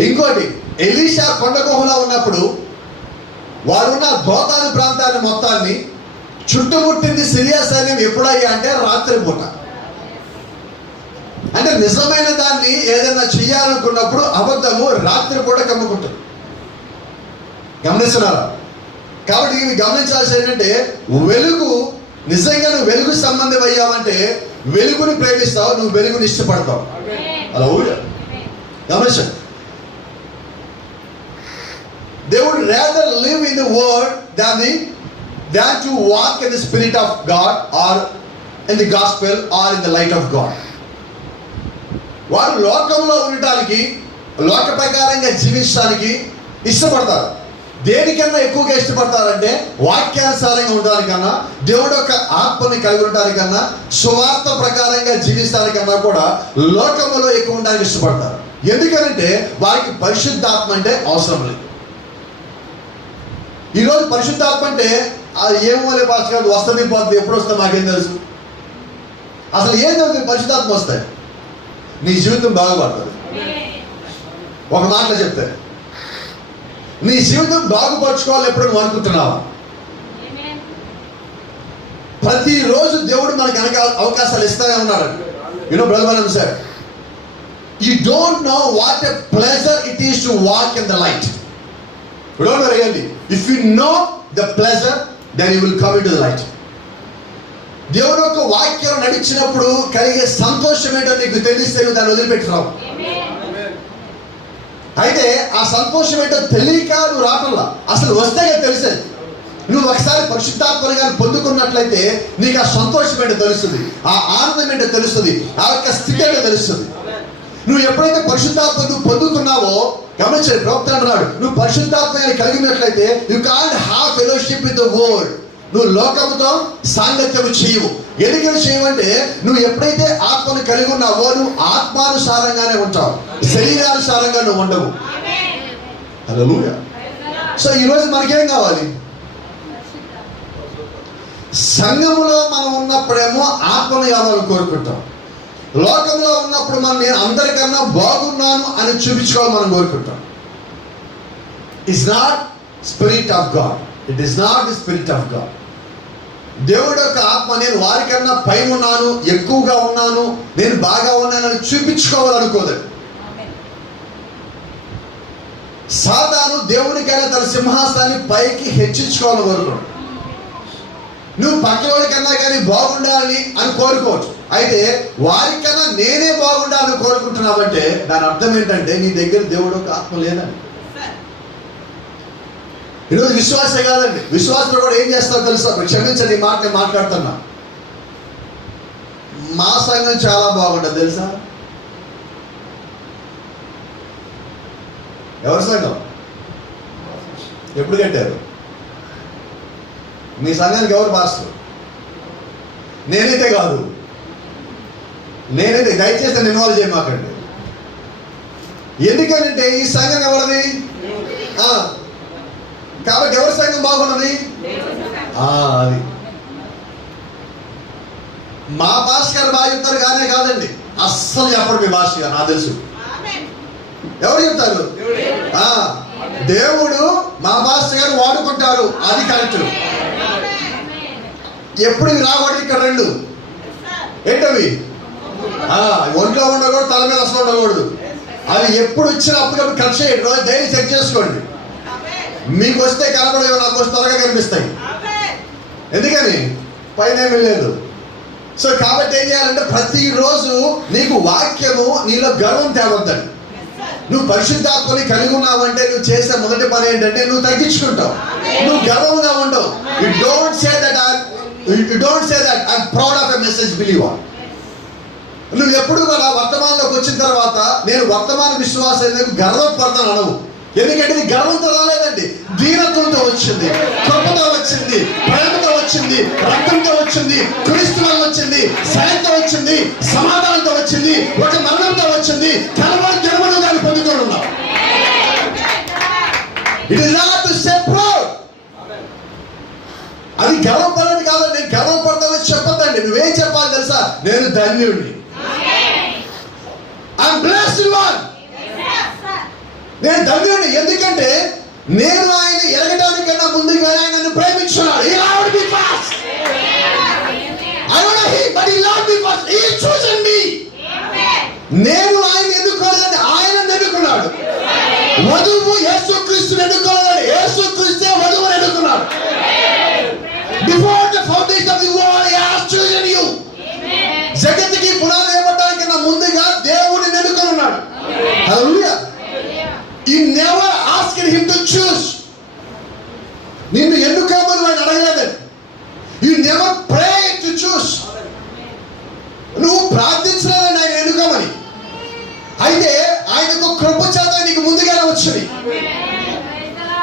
ఇంకోటి, ఎలీషా కొండ గుహలో ఉన్నప్పుడు వారున్న దోతాను ప్రాంతాన్ని మొత్తాన్ని చుట్టుముట్టింది సిరియా సైన్యం. ఎప్పుడయ్యా అంటే రాత్రి పూట. అంటే నిజమైన దాన్ని ఏదైనా చెయ్యాలనుకున్నప్పుడు అబద్ధము రాత్రి పూట కమ్ముకుంటుంది. గమనిస్తున్నారా? కాబట్టి ఇవి గమనించాల్సి ఏంటంటే వెలుగు, నిజంగా నువ్వు వెలుగు సంబంధం అయ్యావంటే వెలుగుని ప్రేమిస్తావు, నువ్వు వెలుగుని ఇష్టపడతావు. అలా ఊళ్ళ గమనించండి. They would rather live in the world than to walk in the spirit of God or in the gospel or in the light of God. వారు లోకంలో ఉండటానికి, లోక ప్రకారంగా జీవించడానికి ఇష్టపడతారు. దేనికన్నా ఎక్కువగా ఇష్టపడతారంటే వాక్యానుసారంగా ఉండడానికన్నా, దేవుడు యొక్క ఆత్మని కలిగి ఉండడానికన్నా, సువార్త ప్రకారంగా జీవించడానికన్నా కూడా లోకంలో ఎక్కువ ఉండడానికి ఇష్టపడతారు. ఎందుకంటే వారికి పరిశుద్ధాత్మ అంటే అవసరం లేదు. ఈరోజు పరిశుద్ధాత్మ అంటే అది ఏమో లే పాస్ కాదు, వస్తుంది పోతుంది, ఎప్పుడు వస్తా మాకేం తెలుసు. అసలు ఏం జరుగుతుంది? పరిశుద్ధాత్మ వస్తాయి, నీ జీవితం బాగుపడుతుంది. ఒక మాటలో చెప్తే నీ జీవితం బాగుపరచుకోవాలి ఎప్పుడు నువ్వు అనుకుంటున్నావా? ప్రతిరోజు దేవుడు మనకి అవకాశాలు ఇస్తూనే ఉన్నాడు. యూనో బ్రదర్ మనం sir, you don't know what a pleasure it is to walk in the light. You don't know really. If you know the pleasure, then you will come into the light. దేవుని యొక్క వాక్యం నడిచినప్పుడు కలిగే సంతోషం ఏంటో నీకు తెలిస్తే నువ్వు దాన్ని వదిలిపెట్టున్నావు. అయితే ఆ సంతోషం ఏంటో తెలియక నువ్వు రావట్లా, అసలు వస్తే తెలిసేది. నువ్వు ఒకసారి పరిశుద్ధాత్మగా పొందుకున్నట్లయితే నీకు ఆ సంతోషం ఏంటో తెలుస్తుంది, ఆ ఆనందం ఏంటో తెలుస్తుంది, ఆ యొక్క స్థితి ఏంటో తెలుస్తుంది. నువ్వు ఎప్పుడైతే పరిశుద్ధాత్మ పొందుకున్నావో గమనించండి, ప్రవక్త అంటున్నాడు, నువ్వు పరిశుద్ధాత్మని కలిగినట్లయితే you can't have fellowship with the world. నువ్వు లోకముతో సాంగత్యము చేయవు. ఎందుకని చేయమంటే నువ్వు ఎప్పుడైతే ఆత్మను కలిగి ఉన్నావో నువ్వు ఆత్మానుసారంగానే ఉంటావు, శరీరానుసారంగా నువ్వు ఉండవు. హల్లెలూయా. సో ఈరోజు మనకేం కావాలి? సంఘములో మనం ఉన్నప్పుడేమో ఆత్మను కావాలని కోరుకుంటాం. లోకంలో ఉన్నప్పుడు మనం నేను అందరికన్నా బాగున్నాను అని చూపించుకోవాలి మనం కోరుకుంటాం. It's not spirit of God. It is not the spirit of God. దేవుడు యొక్క ఆత్మ నేను వారికన్నా పై ఉన్నాను, ఎక్కువగా ఉన్నాను, నేను బాగా ఉన్నానని చూపించుకోవాలనుకోదండి. సాతాను దేవునికైనా తన సింహాసనాన్ని పైకి హెచ్చించుకోవాలని కోరుకోడు. నువ్వు పక్కవాడికన్నా కానీ బాగుండాలని అని కోరుకోవచ్చు. అయితే వారికన్నా నేనే బాగుండాలని కోరుకుంటున్నావంటే దాని అర్థం ఏంటంటే నీ దగ్గర దేవుడు ఒక ఆత్మ లేదని. ఈరోజు విశ్వాసే కాదండి, విశ్వాసులు కూడా ఏం చేస్తారో తెలుసా? క్షమించండి ఈ మాట నేను మాట్లాడుతున్నా. మా సంఘం చాలా బాగుంటుంది తెలుసా? ఎవరి సంఘం? ఎప్పుడు కట్టారు? మీ సంఘానికి ఎవరు పాస్టర్? నేనైతే కాదు, నేనైతే దయచేసి నన్ను ఇన్వాల్వ్ చేయమాకండి. ఎందుకంటే ఈ సంఘం ఎవరిది? కాబట్టి ఎవరి సంఘం బాగున్నది? అది మా భాష గారు బాగా చెప్తారు కానీ కాదండి, అస్సలు చెప్పడు మీ భాష గారు. నాకు తెలుసు. ఎవరు చెప్తారు? దేవుడు మా భాష గారు వాడుకుంటారు, అది కరెక్ట్. ఎప్పుడు ఇవి రాకూడదు. ఇక్కడ రెండు ఏంటవి? ఒంట్లో ఉండకూడదు, తల మీద అసలు ఉండకూడదు. అవి ఎప్పుడు ఇచ్చినా అప్పటికప్పుడు కట్ చేయండి, రోజు డైలీ చెక్ చేసుకోండి. మీకు వస్తే కనపడేవి, నాకు వస్తే త్వరగా కనిపిస్తాయి. ఎందుకని? పైన ఏమీ లేదు. సో కాబట్టి ఏం చేయాలంటే ప్రతిరోజు నీకు వాక్యము నీలో గర్వం తేవద్దండి. నువ్వు పరిశుద్ధాత్మని కలిగి ఉన్నావంటే నువ్వు చేసే మొదటి పని ఏంటంటే నువ్వు తగ్గించుకుంటావు, నువ్వు గర్వంగా ఉండవు. You don't say that I am proud of a message believer. నువ్వు ఎప్పుడు కూడా వర్తమానంలోకి వచ్చిన తర్వాత నేను వర్తమాన విశ్వాసం గర్వపడతాను అనవు. ఎందుకంటే ఇది గర్వంతో రాలేదండి, దీనత్వంతో వచ్చింది, కృపతో వచ్చింది, ప్రేమతో వచ్చింది, రక్తంతో వచ్చింది, క్రీస్తు వల్ల వచ్చింది, సహాయంతో వచ్చింది, సమాధానంతో వచ్చింది, ఒక మరణంతో వచ్చింది. కనబడి జన్మను దాన్ని పొందుకొని ఉన్నాం. It is not to say proud. అది గర్వపడని కాదు. నేను గర్వపడతానని చెప్పొద్దండి. నువ్వేం చెప్పాలి తెలుసా? నేను ధన్యుడిని, ఐఎమ్ బ్లెస్డ్ వన్. నేను ధన్యుడిని. ఎందుకంటే నేను ఆయన ఎరగడానికన్నా ముందుగానే ఆయన నన్ను ప్రేమించున్నాడు. నేను ఆయన ఎన్నుకోలేదని ఆయన ఎన్నుకున్నాడు. వధువు యేసుక్రీస్తుని ఎన్నుకోలేదని యేసుక్రీస్తే వధువుని ఎన్నుకున్నాడు. Before the foundation of the world he has chosen you. జగత్తుకి పునాది వేయబడడానికన్నా ముందుగా దేవుడిని ఎన్నుకొని ఉన్నాడు. హల్లెలూయా. You never asked him to choose. నిన్ను ఎన్నుకోమని ఆయన అడగలేదండి. You never prayed to choose. నువ్వు ప్రార్థించలేదండి ఆయన ఎన్నుకోమని. అయితే ఆయనకు కృప చేత నీకు ముందుగానే వచ్చింది.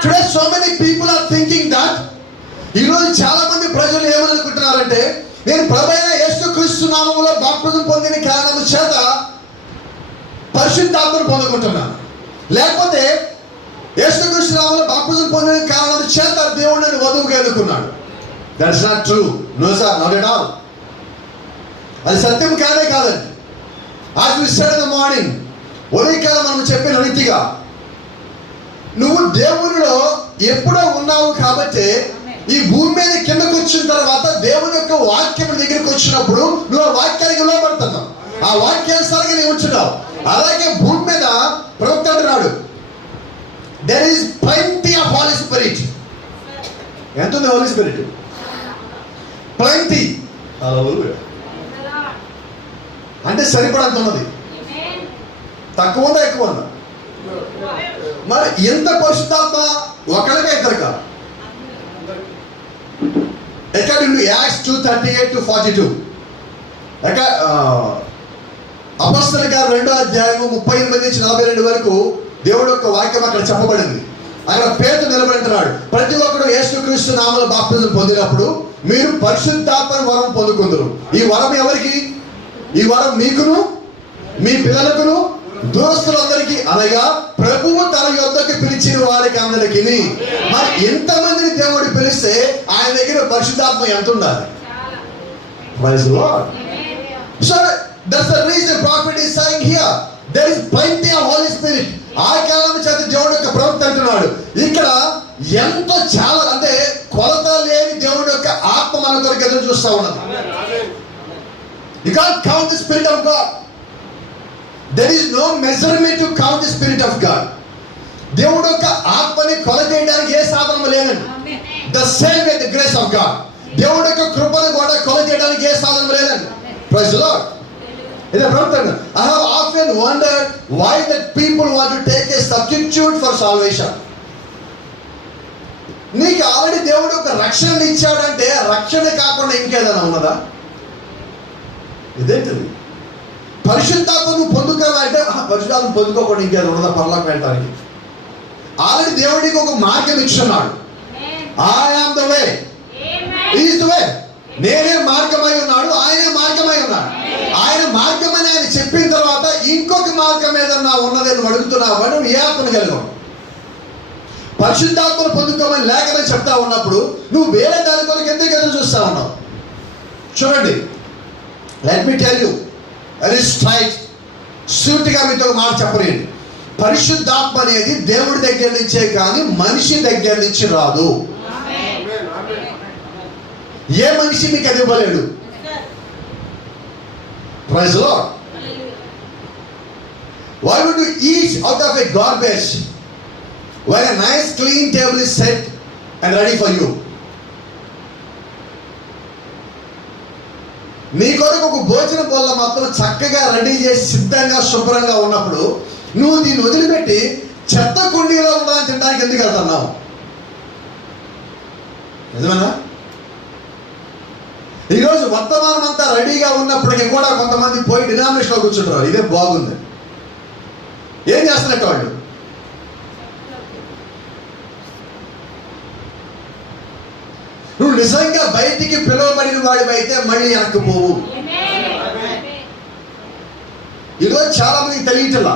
Today so many people are thinking that, ఈరోజు చాలా మంది ప్రజలు ఏమనుకుంటున్నారంటే నేను ప్రభువైన యేసుక్రీస్తు నామములో బాప్తిజం పొందిన కారణము చేత పరిశుద్ధాత్మను పొందుకుంటున్నాను, లేకపోతే యేసుక్రీస్తు నామములో బాప్తిజం పొందిన కారణం చేత దేవుడు నన్ను వధువుగా ఎన్నుకున్నాడు. That is not true. No sir, not at all. అది సత్యం కాదే కాదండి. As we said in the morning, ఉదయకాలం మనం చెప్పిన రీతిగా నువ్వు దేవునిలో ఎప్పుడో ఉన్నావు. కాబట్టి ఈ భూమి మీద కిందకు వచ్చిన తర్వాత దేవుని యొక్క వాక్యం దగ్గరికి వచ్చినప్పుడు నువ్వు ఆ వాక్యానికి లోపడుతున్నావు, ఆ వాక్యానుసారంగా నీవు ఉంచున్నావు. అలాగే భూమి మీద ప్రవక్త అంటున్నాడు, there is plenty of Holy Spirit. ఎంత ఉంది హోలీ స్పిరిట్? plenty. అంటే సరిపడంత ఉన్నది. తక్కువ ఉందా ఎక్కువ ఉందా? మరి ఎంత పరిశుద్ధాత్మ? ఒకరిగా ఇద్దరుగా? అకార్డింగ్ టు యాక్ట్స్ 2:38-42, అపొస్తలుల కార్యాలు 2వ అధ్యాయము 38-42 వరకు దేవుడు యొక్క వాక్యం అక్కడ చెప్పబడింది. అక్కడ పేతురు నిలబడింటున్నాడు, ప్రతి ఒక్కరు యేసుక్రీస్తు నామములో బాప్తిజం పొందినప్పుడు మీరు పరిశుద్ధాత్మ వరం పొందుకుందురు. ఈ వరం ఎవరికి? ఈ వరం మీకును మీ పిల్లలకును దూరస్తులందరికీ, అనగా ప్రభువు తన యొద్దకు పిలిచిన వారికి అందరికి. మరి ఎంతమందిని దేవుడు పిలిస్తే ఆయన దగ్గర పరిశుద్ధాత్మ ఎంత ఉండాలి? Praise the Lord. So that's the reason prophet is saying here there is plenty of Holy Spirit. ఆ కాలం చేత దేవుడు యొక్క ప్రవక్త అంటున్నాడు ఇక్కడ ఎంతో చాలా, అంటే కొలత లేని దేవుడు యొక్క ఆత్మ మన కొరకు ఎదురు చూస్తా ఉన్నది. You can't count the Spirit of God. There is no measurement to count the Spirit of God. దేవుడు యొక్క ఆత్మని కొలత చేయడానికి ఏ సాధనం లేదండి. The same way the grace of God. దేవుడు యొక్క కృపను కూడా కొలత చేయడానికి ఏ సాధనం లేదండి. Praise the Lord. ఇదే ప్రవక్త. I have often wondered why that people want to take a substitute for salvation. నీకు ఆల్రెడీ దేవుడు ఒక రక్షణ ఇచ్చాడంటే రక్షణ కాకుండా ఇంకేదైనా ఉన్నదా? ఇదేంటిది? పరిశుద్ధాత్మ నువ్వు పొందుకోవాలంటే పరిశుద్ధాత్మ పొందుకోకుండా ఇంకేదో ఉన్నదా పరలోకం వెళ్ళడానికి? ఆల్రెడీ దేవుడికి ఒక మార్గం ఇచ్చున్నాడు. I am the way. He is the way. నేనే మార్గమై ఉన్నాడు, ఆయనే మార్గమై ఉన్నాడు. ఆయన మార్గమని ఆయన చెప్పిన తర్వాత ఇంకొక మార్గం ఏదన్నా ఉన్నదని అడుగుతున్నావు, నువ్వు ఏ ఆత్మను కలిగావు? పరిశుద్ధాత్మను పొందుకోమని లేఖనం చెప్తా ఉన్నప్పుడు నువ్వు వేరే దాని కొరకు ఎందుకు ఎదురు చూస్తా ఉన్నావు? చూడండి, let me tell you very straight, సూటిగా మీతో ఒక మాట చెప్పలేండి. పరిశుద్ధాత్మ అనేది దేవుడి దగ్గర నుంచే కానీ మనిషి దగ్గర నుంచి రాదు. ఏ మనిషి మీకు అది ఇవ్వలేడు. Praise the Lord. Why would you eat out of a garbage when a nice clean table is set and ready for you? నీ కొరకు ఒక భోజన బల్ల మాత్రం చక్కగా రెడీ చేసి సిద్ధంగా శుభ్రంగా ఉన్నప్పుడు నువ్వు దీన్ని వదిలిపెట్టి చెత్త కుండీలో ఉండాలని తినడానికి ఎందుకు వెళ్తున్నావు? నిజమేనా? ఈరోజు వర్తమానం అంతా రెడీగా ఉన్నప్పటికీ కూడా కొంతమంది పోయి డినామినేషన్లో కూర్చుంటారు. ఇదే బాగుంది. ఏం చేస్తున్నట్టు వాళ్ళు? నువ్వు నిజంగా బయటికి పిలువబడిన వాడివైతే మళ్ళీ వెనక్కి పోవు. ఈరోజు చాలా మందికి తెలియట్లా.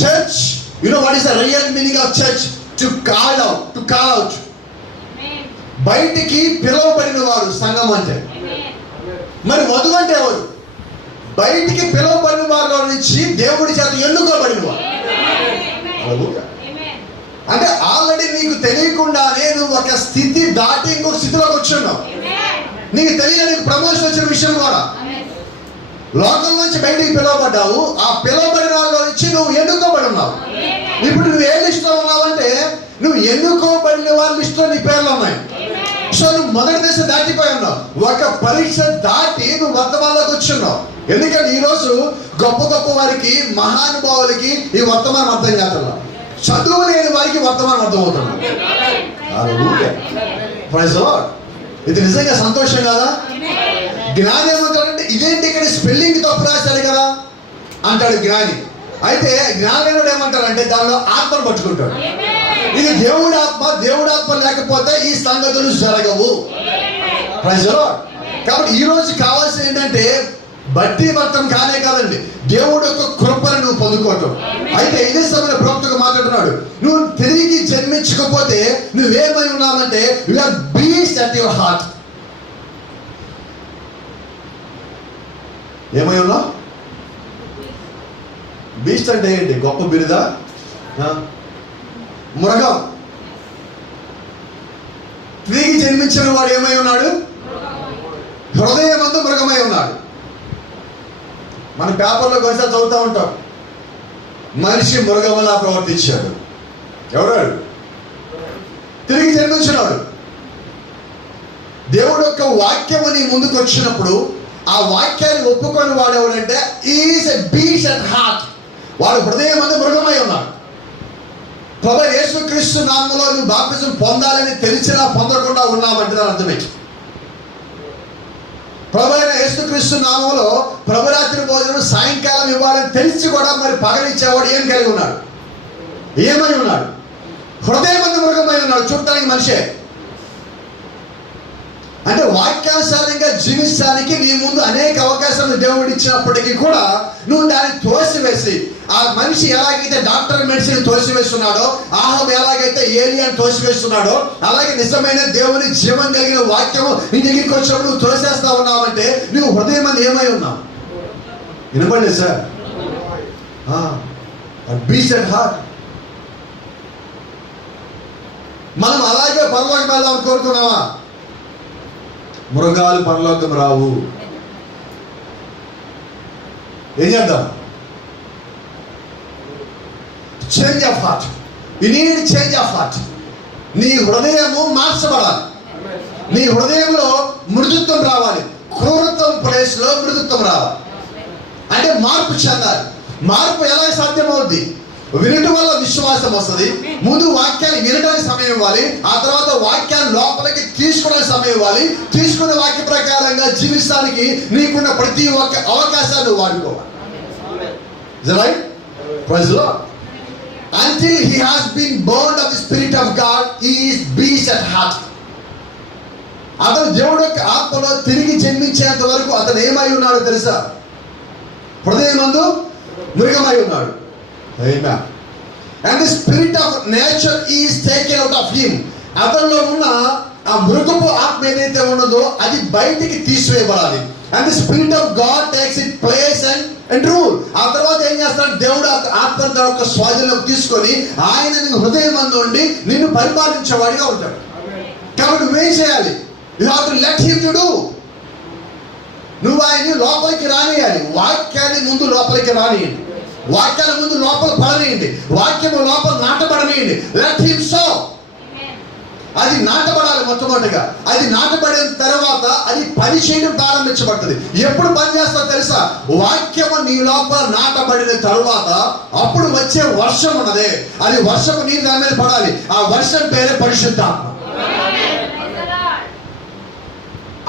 Church, you know what is the real meaning of church? To call out. బయటికి పిలువబడిన వారు సంఘం అంటే. మరి వధువు అంటే ఎవరు? బయటికి పిలువబడిన వారిలో నుంచి దేవుడి చేత ఎన్నుకోబడిన వారు. అంటే ఆల్రెడీ నీకు తెలియకుండానే నువ్వు ఒక స్థితి దాటి ఇంకొక స్థితిలోకి వచ్చున్నావు. నీకు తెలియదు, నీకు ప్రమోషన్ వచ్చిన విషయం కూడా. లోకం నుంచి బయటికి పిలువబడ్డావు, ఆ పిలువబడిన వాళ్ళ నుంచి నువ్వు ఎన్నుకోబడి ఉన్నావు. ఇప్పుడు నువ్వు ఏ లిస్టులో ఉన్నావంటే నువ్వు ఎన్నుకోబడిన వాళ్ళ లిస్టులో నీ పేర్లు ఉన్నాయి. సో నువ్వు మొదటి దశ దాటిపోయి ఉన్నావు. ఒక పరీక్ష దాటి నువ్వు వర్తమానంలోకి వచ్చున్నావు. ఎందుకంటే ఈరోజు గొప్ప గొప్ప వారికి, మహానుభావులకి ఈ వర్తమానం అర్థం కాదు. చదువు లేని వారికి వర్తమానం అర్థమవుతుంది. ఇది నిజంగా సంతోషం కదా? జ్ఞాని ఏమంటాడంటే ఇదేంటి ఇక్కడ స్పెల్లింగ్ తప్పు రాశాడు కదా అంటాడు జ్ఞాని. అయితే జ్ఞానుడు ఏమంటారంటే దానిలో ఆత్మను పట్టుకుంటాడు. ఇది దేవుడి ఆత్మ లేకపోతే ఈ సంగతులు జరగవు. కాబట్టి ఈ రోజు కావాల్సింది ఏంటంటే బట్టి వర్తం కానే కాదండి, దేవుడు యొక్క కృపను నువ్వు పొందుకోవటం. అయితే ఇదే సమయంలో ప్రవక్తగా మాట్లాడుతున్నాడు, నువ్వు తిరిగి జన్మించకపోతే నువ్వేమై ఉన్నావంటే you are beast at your heart. ఏమై ఉన్నావు? బీస్ట్ అంటే ఏంటి? గొప్ప బిరుదా? మృగం. తిరిగి జన్మించిన వాడు ఏమై ఉన్నాడు? హృదయమందు మృగమై ఉన్నాడు. మన పేపర్లో కొంచెం చదువుతూ ఉంటాం, మనిషి మృగంలా ప్రవర్తించాడు. ఎవడాడు? తిరిగి జన్మించినాడు. దేవుడు యొక్క వాక్యము నీ ముందుకు వచ్చినప్పుడు ఆ వాక్యాన్ని ఒప్పుకొని వాడేవాడంటే is a beast at heart. వాడు హృదయం అందు మృగమై ఉన్నాడు. ప్రభువైన యేసుక్రీస్తు నామములో నువ్వు బాప్తిజం పొందాలని తెలిసినా పొందకుండా ఉన్నావంటే దాని అర్థమే. ప్రభువైన యేసుక్రీస్తు నామములో ప్రభురాత్రి భోజనం సాయంకాలం ఇవ్వాలని తెలిసి కూడా మరి పగలిచ్చేవాడు ఏం కలిగి ఉన్నాడు? ఏమై ఉన్నాడు? హృదయమందు మృగమై ఉన్నాడు. చూడటానికి మనిషే. అంటే వాక్యానుసారంగా జీవించడానికి నీ ముందు అనేక అవకాశాలు దేవుడు ఇచ్చినప్పటికీ కూడా నువ్వు దాన్ని తోసివేసి, ఆ మనిషి ఎలాగైతే డాక్టర్ మెడిసిన్ తోసివేస్తున్నాడో, ఆహం ఎలాగైతే ఏలియాని తోసివేస్తున్నాడో, అలాగే నిజమైన దేవుని జీవం కలిగిన వాక్యము నీ దగ్గరికి వచ్చినప్పుడు నువ్వు తోసేస్తా ఉన్నావంటే నువ్వు హృదయం అని ఏమై ఉన్నావు? వినపడలేదు సార్? Beach and heart. మనం అలాగే పరలోకం వెళ్దామని కోరుకున్నావా? మృగాలు పరలోకం రావు. ఏం చేద్దాం? Change of heart. You need change of heart. నీ హృదయము మార్చబడాలి. నీ హృదయంలో మృదుత్వం రావాలి. క్రూరత్వం ప్లేస్ లో మృదుత్వం రావాలి. అంటే మార్పు చెందాలి. మార్పు ఎలా సాధ్యమవుద్ది? వినటం వల్ల విశ్వాసం వస్తుంది. ముందు వాక్యాన్ని వినడానికి సమయం ఇవ్వాలి. ఆ తర్వాత వాక్యాన్ని లోపలికి తీసుకునే సమయం ఇవ్వాలి. తీసుకునే వాక్య ప్రకారంగా జీవించడానికి నీకున్న ప్రతి ఒక్క అవకాశాన్ని వాడుకోవాలి. Until he has been born of the Spirit of God, he is beast at heart. అతను దేవుడు యొక్క ఆత్మలో తిరిగి జన్మించేంత వరకు అతను ఏమై ఉన్నాడో తెలుసా? హృదయమందు మృగమై ఉన్నాడు. Amen. And the spirit of nature is taken out of him. అతనిలో ఉన్న ఆ మృగపు ఆత్మ ఏదైతే ఉన్నదో అది బయటికి తీసివేయబడాలి. And the spirit of God takes its place and rule. ఆ తర్వాత ఏం చేస్తాడు? దేవుడు ఆత్మ యొక్క స్వాధీనంలోకి తీసుకొని ఆయన నీ హృదయం మందు ఉండి నిన్ను పరిపాలించేవాడిగా ఉంటాడు. కాబట్టి నువ్వేం చేయాలి? You have to let him to do. నువ్వు ఆయన్ని లోపలికి రానియాలి. వాక్యాన్ని ముందు లోపలికి రానియండి. వాక్యాల ముందు లోపల పడనియండి. వాక్యము లోపల నాటబడనియండి. Let him so. అది నాటబడాలి మొట్టమొదటిగా. అది నాటబడిన తర్వాత అది పని చేయడం ప్రారంభించబడుతుంది. ఎప్పుడు పని చేస్తా తెలుసా? వాక్యము నీ లోపల నాటబడిన తరువాత అప్పుడు వచ్చే వర్షం ఉన్నదే, అది వర్షము నీ దాని మీద పడాలి. ఆ వర్షం పేరే పరిశుద్ధాత్మ.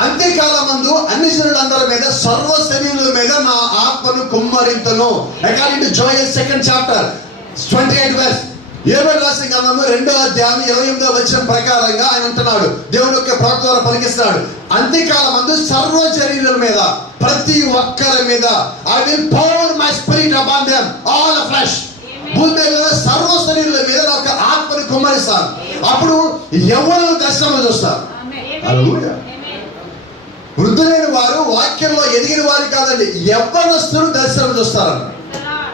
అంత్యకాలమందు అన్ని జనులందరి మీద సర్వ శరీరుల మీద నా ఆత్మను కుమ్మరింతను. According to Joel 2nd chapter 28 verse. యోవేలు రాసిన గ్రంథము 2వ అధ్యాయం 28వ వచనం ప్రకారంగా ఆయన అంటున్నాడు, దేవుని యొక్క ప్రవక్త ద్వారా పలికిస్తున్నాడు, అంత్యకాలమందు సర్వ శరీరుల మీద, ప్రతి ఒక్కరి మీద I will pour my spirit upon them all the flesh. భూమి మీద సర్వ శరీరుల మీద నా యొక్క ఆత్మను కుమ్మరిస్తాను. అప్పుడు యవ్వనులు దర్శనం చూస్తారు. హల్లెలూయా. వృద్ధులైన వారు వాక్యంలో ఎదిగిన వారు కాదండి, యవ్వనస్తులు దర్శనం చూస్తారన్న.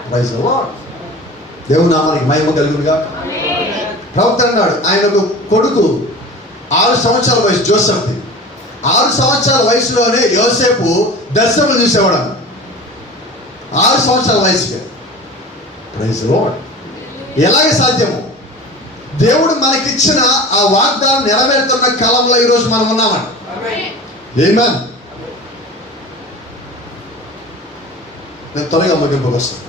Praise the Lord. దేవుని నామానికి మహిమ కలుగునుగా. ప్రవక్త అన్నాడు, ఆయనకు కొడుకు 6 సంవత్సరాల వయసు జోసెఫ్ది. 6 సంవత్సరాల వయసులోనే యోసేపు దర్శనం చూసేవాడు. 6 సంవత్సరాల వయసుకే. Praise the lord. ఎలాగే సాధ్యము? దేవుడు మనకిచ్చిన ఆ వాగ్దానం నెరవేరుతున్న కాలంలో ఈరోజు మనం ఉన్నామండి. ఆమేన్. నేను త్వరగా ముగింపుకు వస్తాను.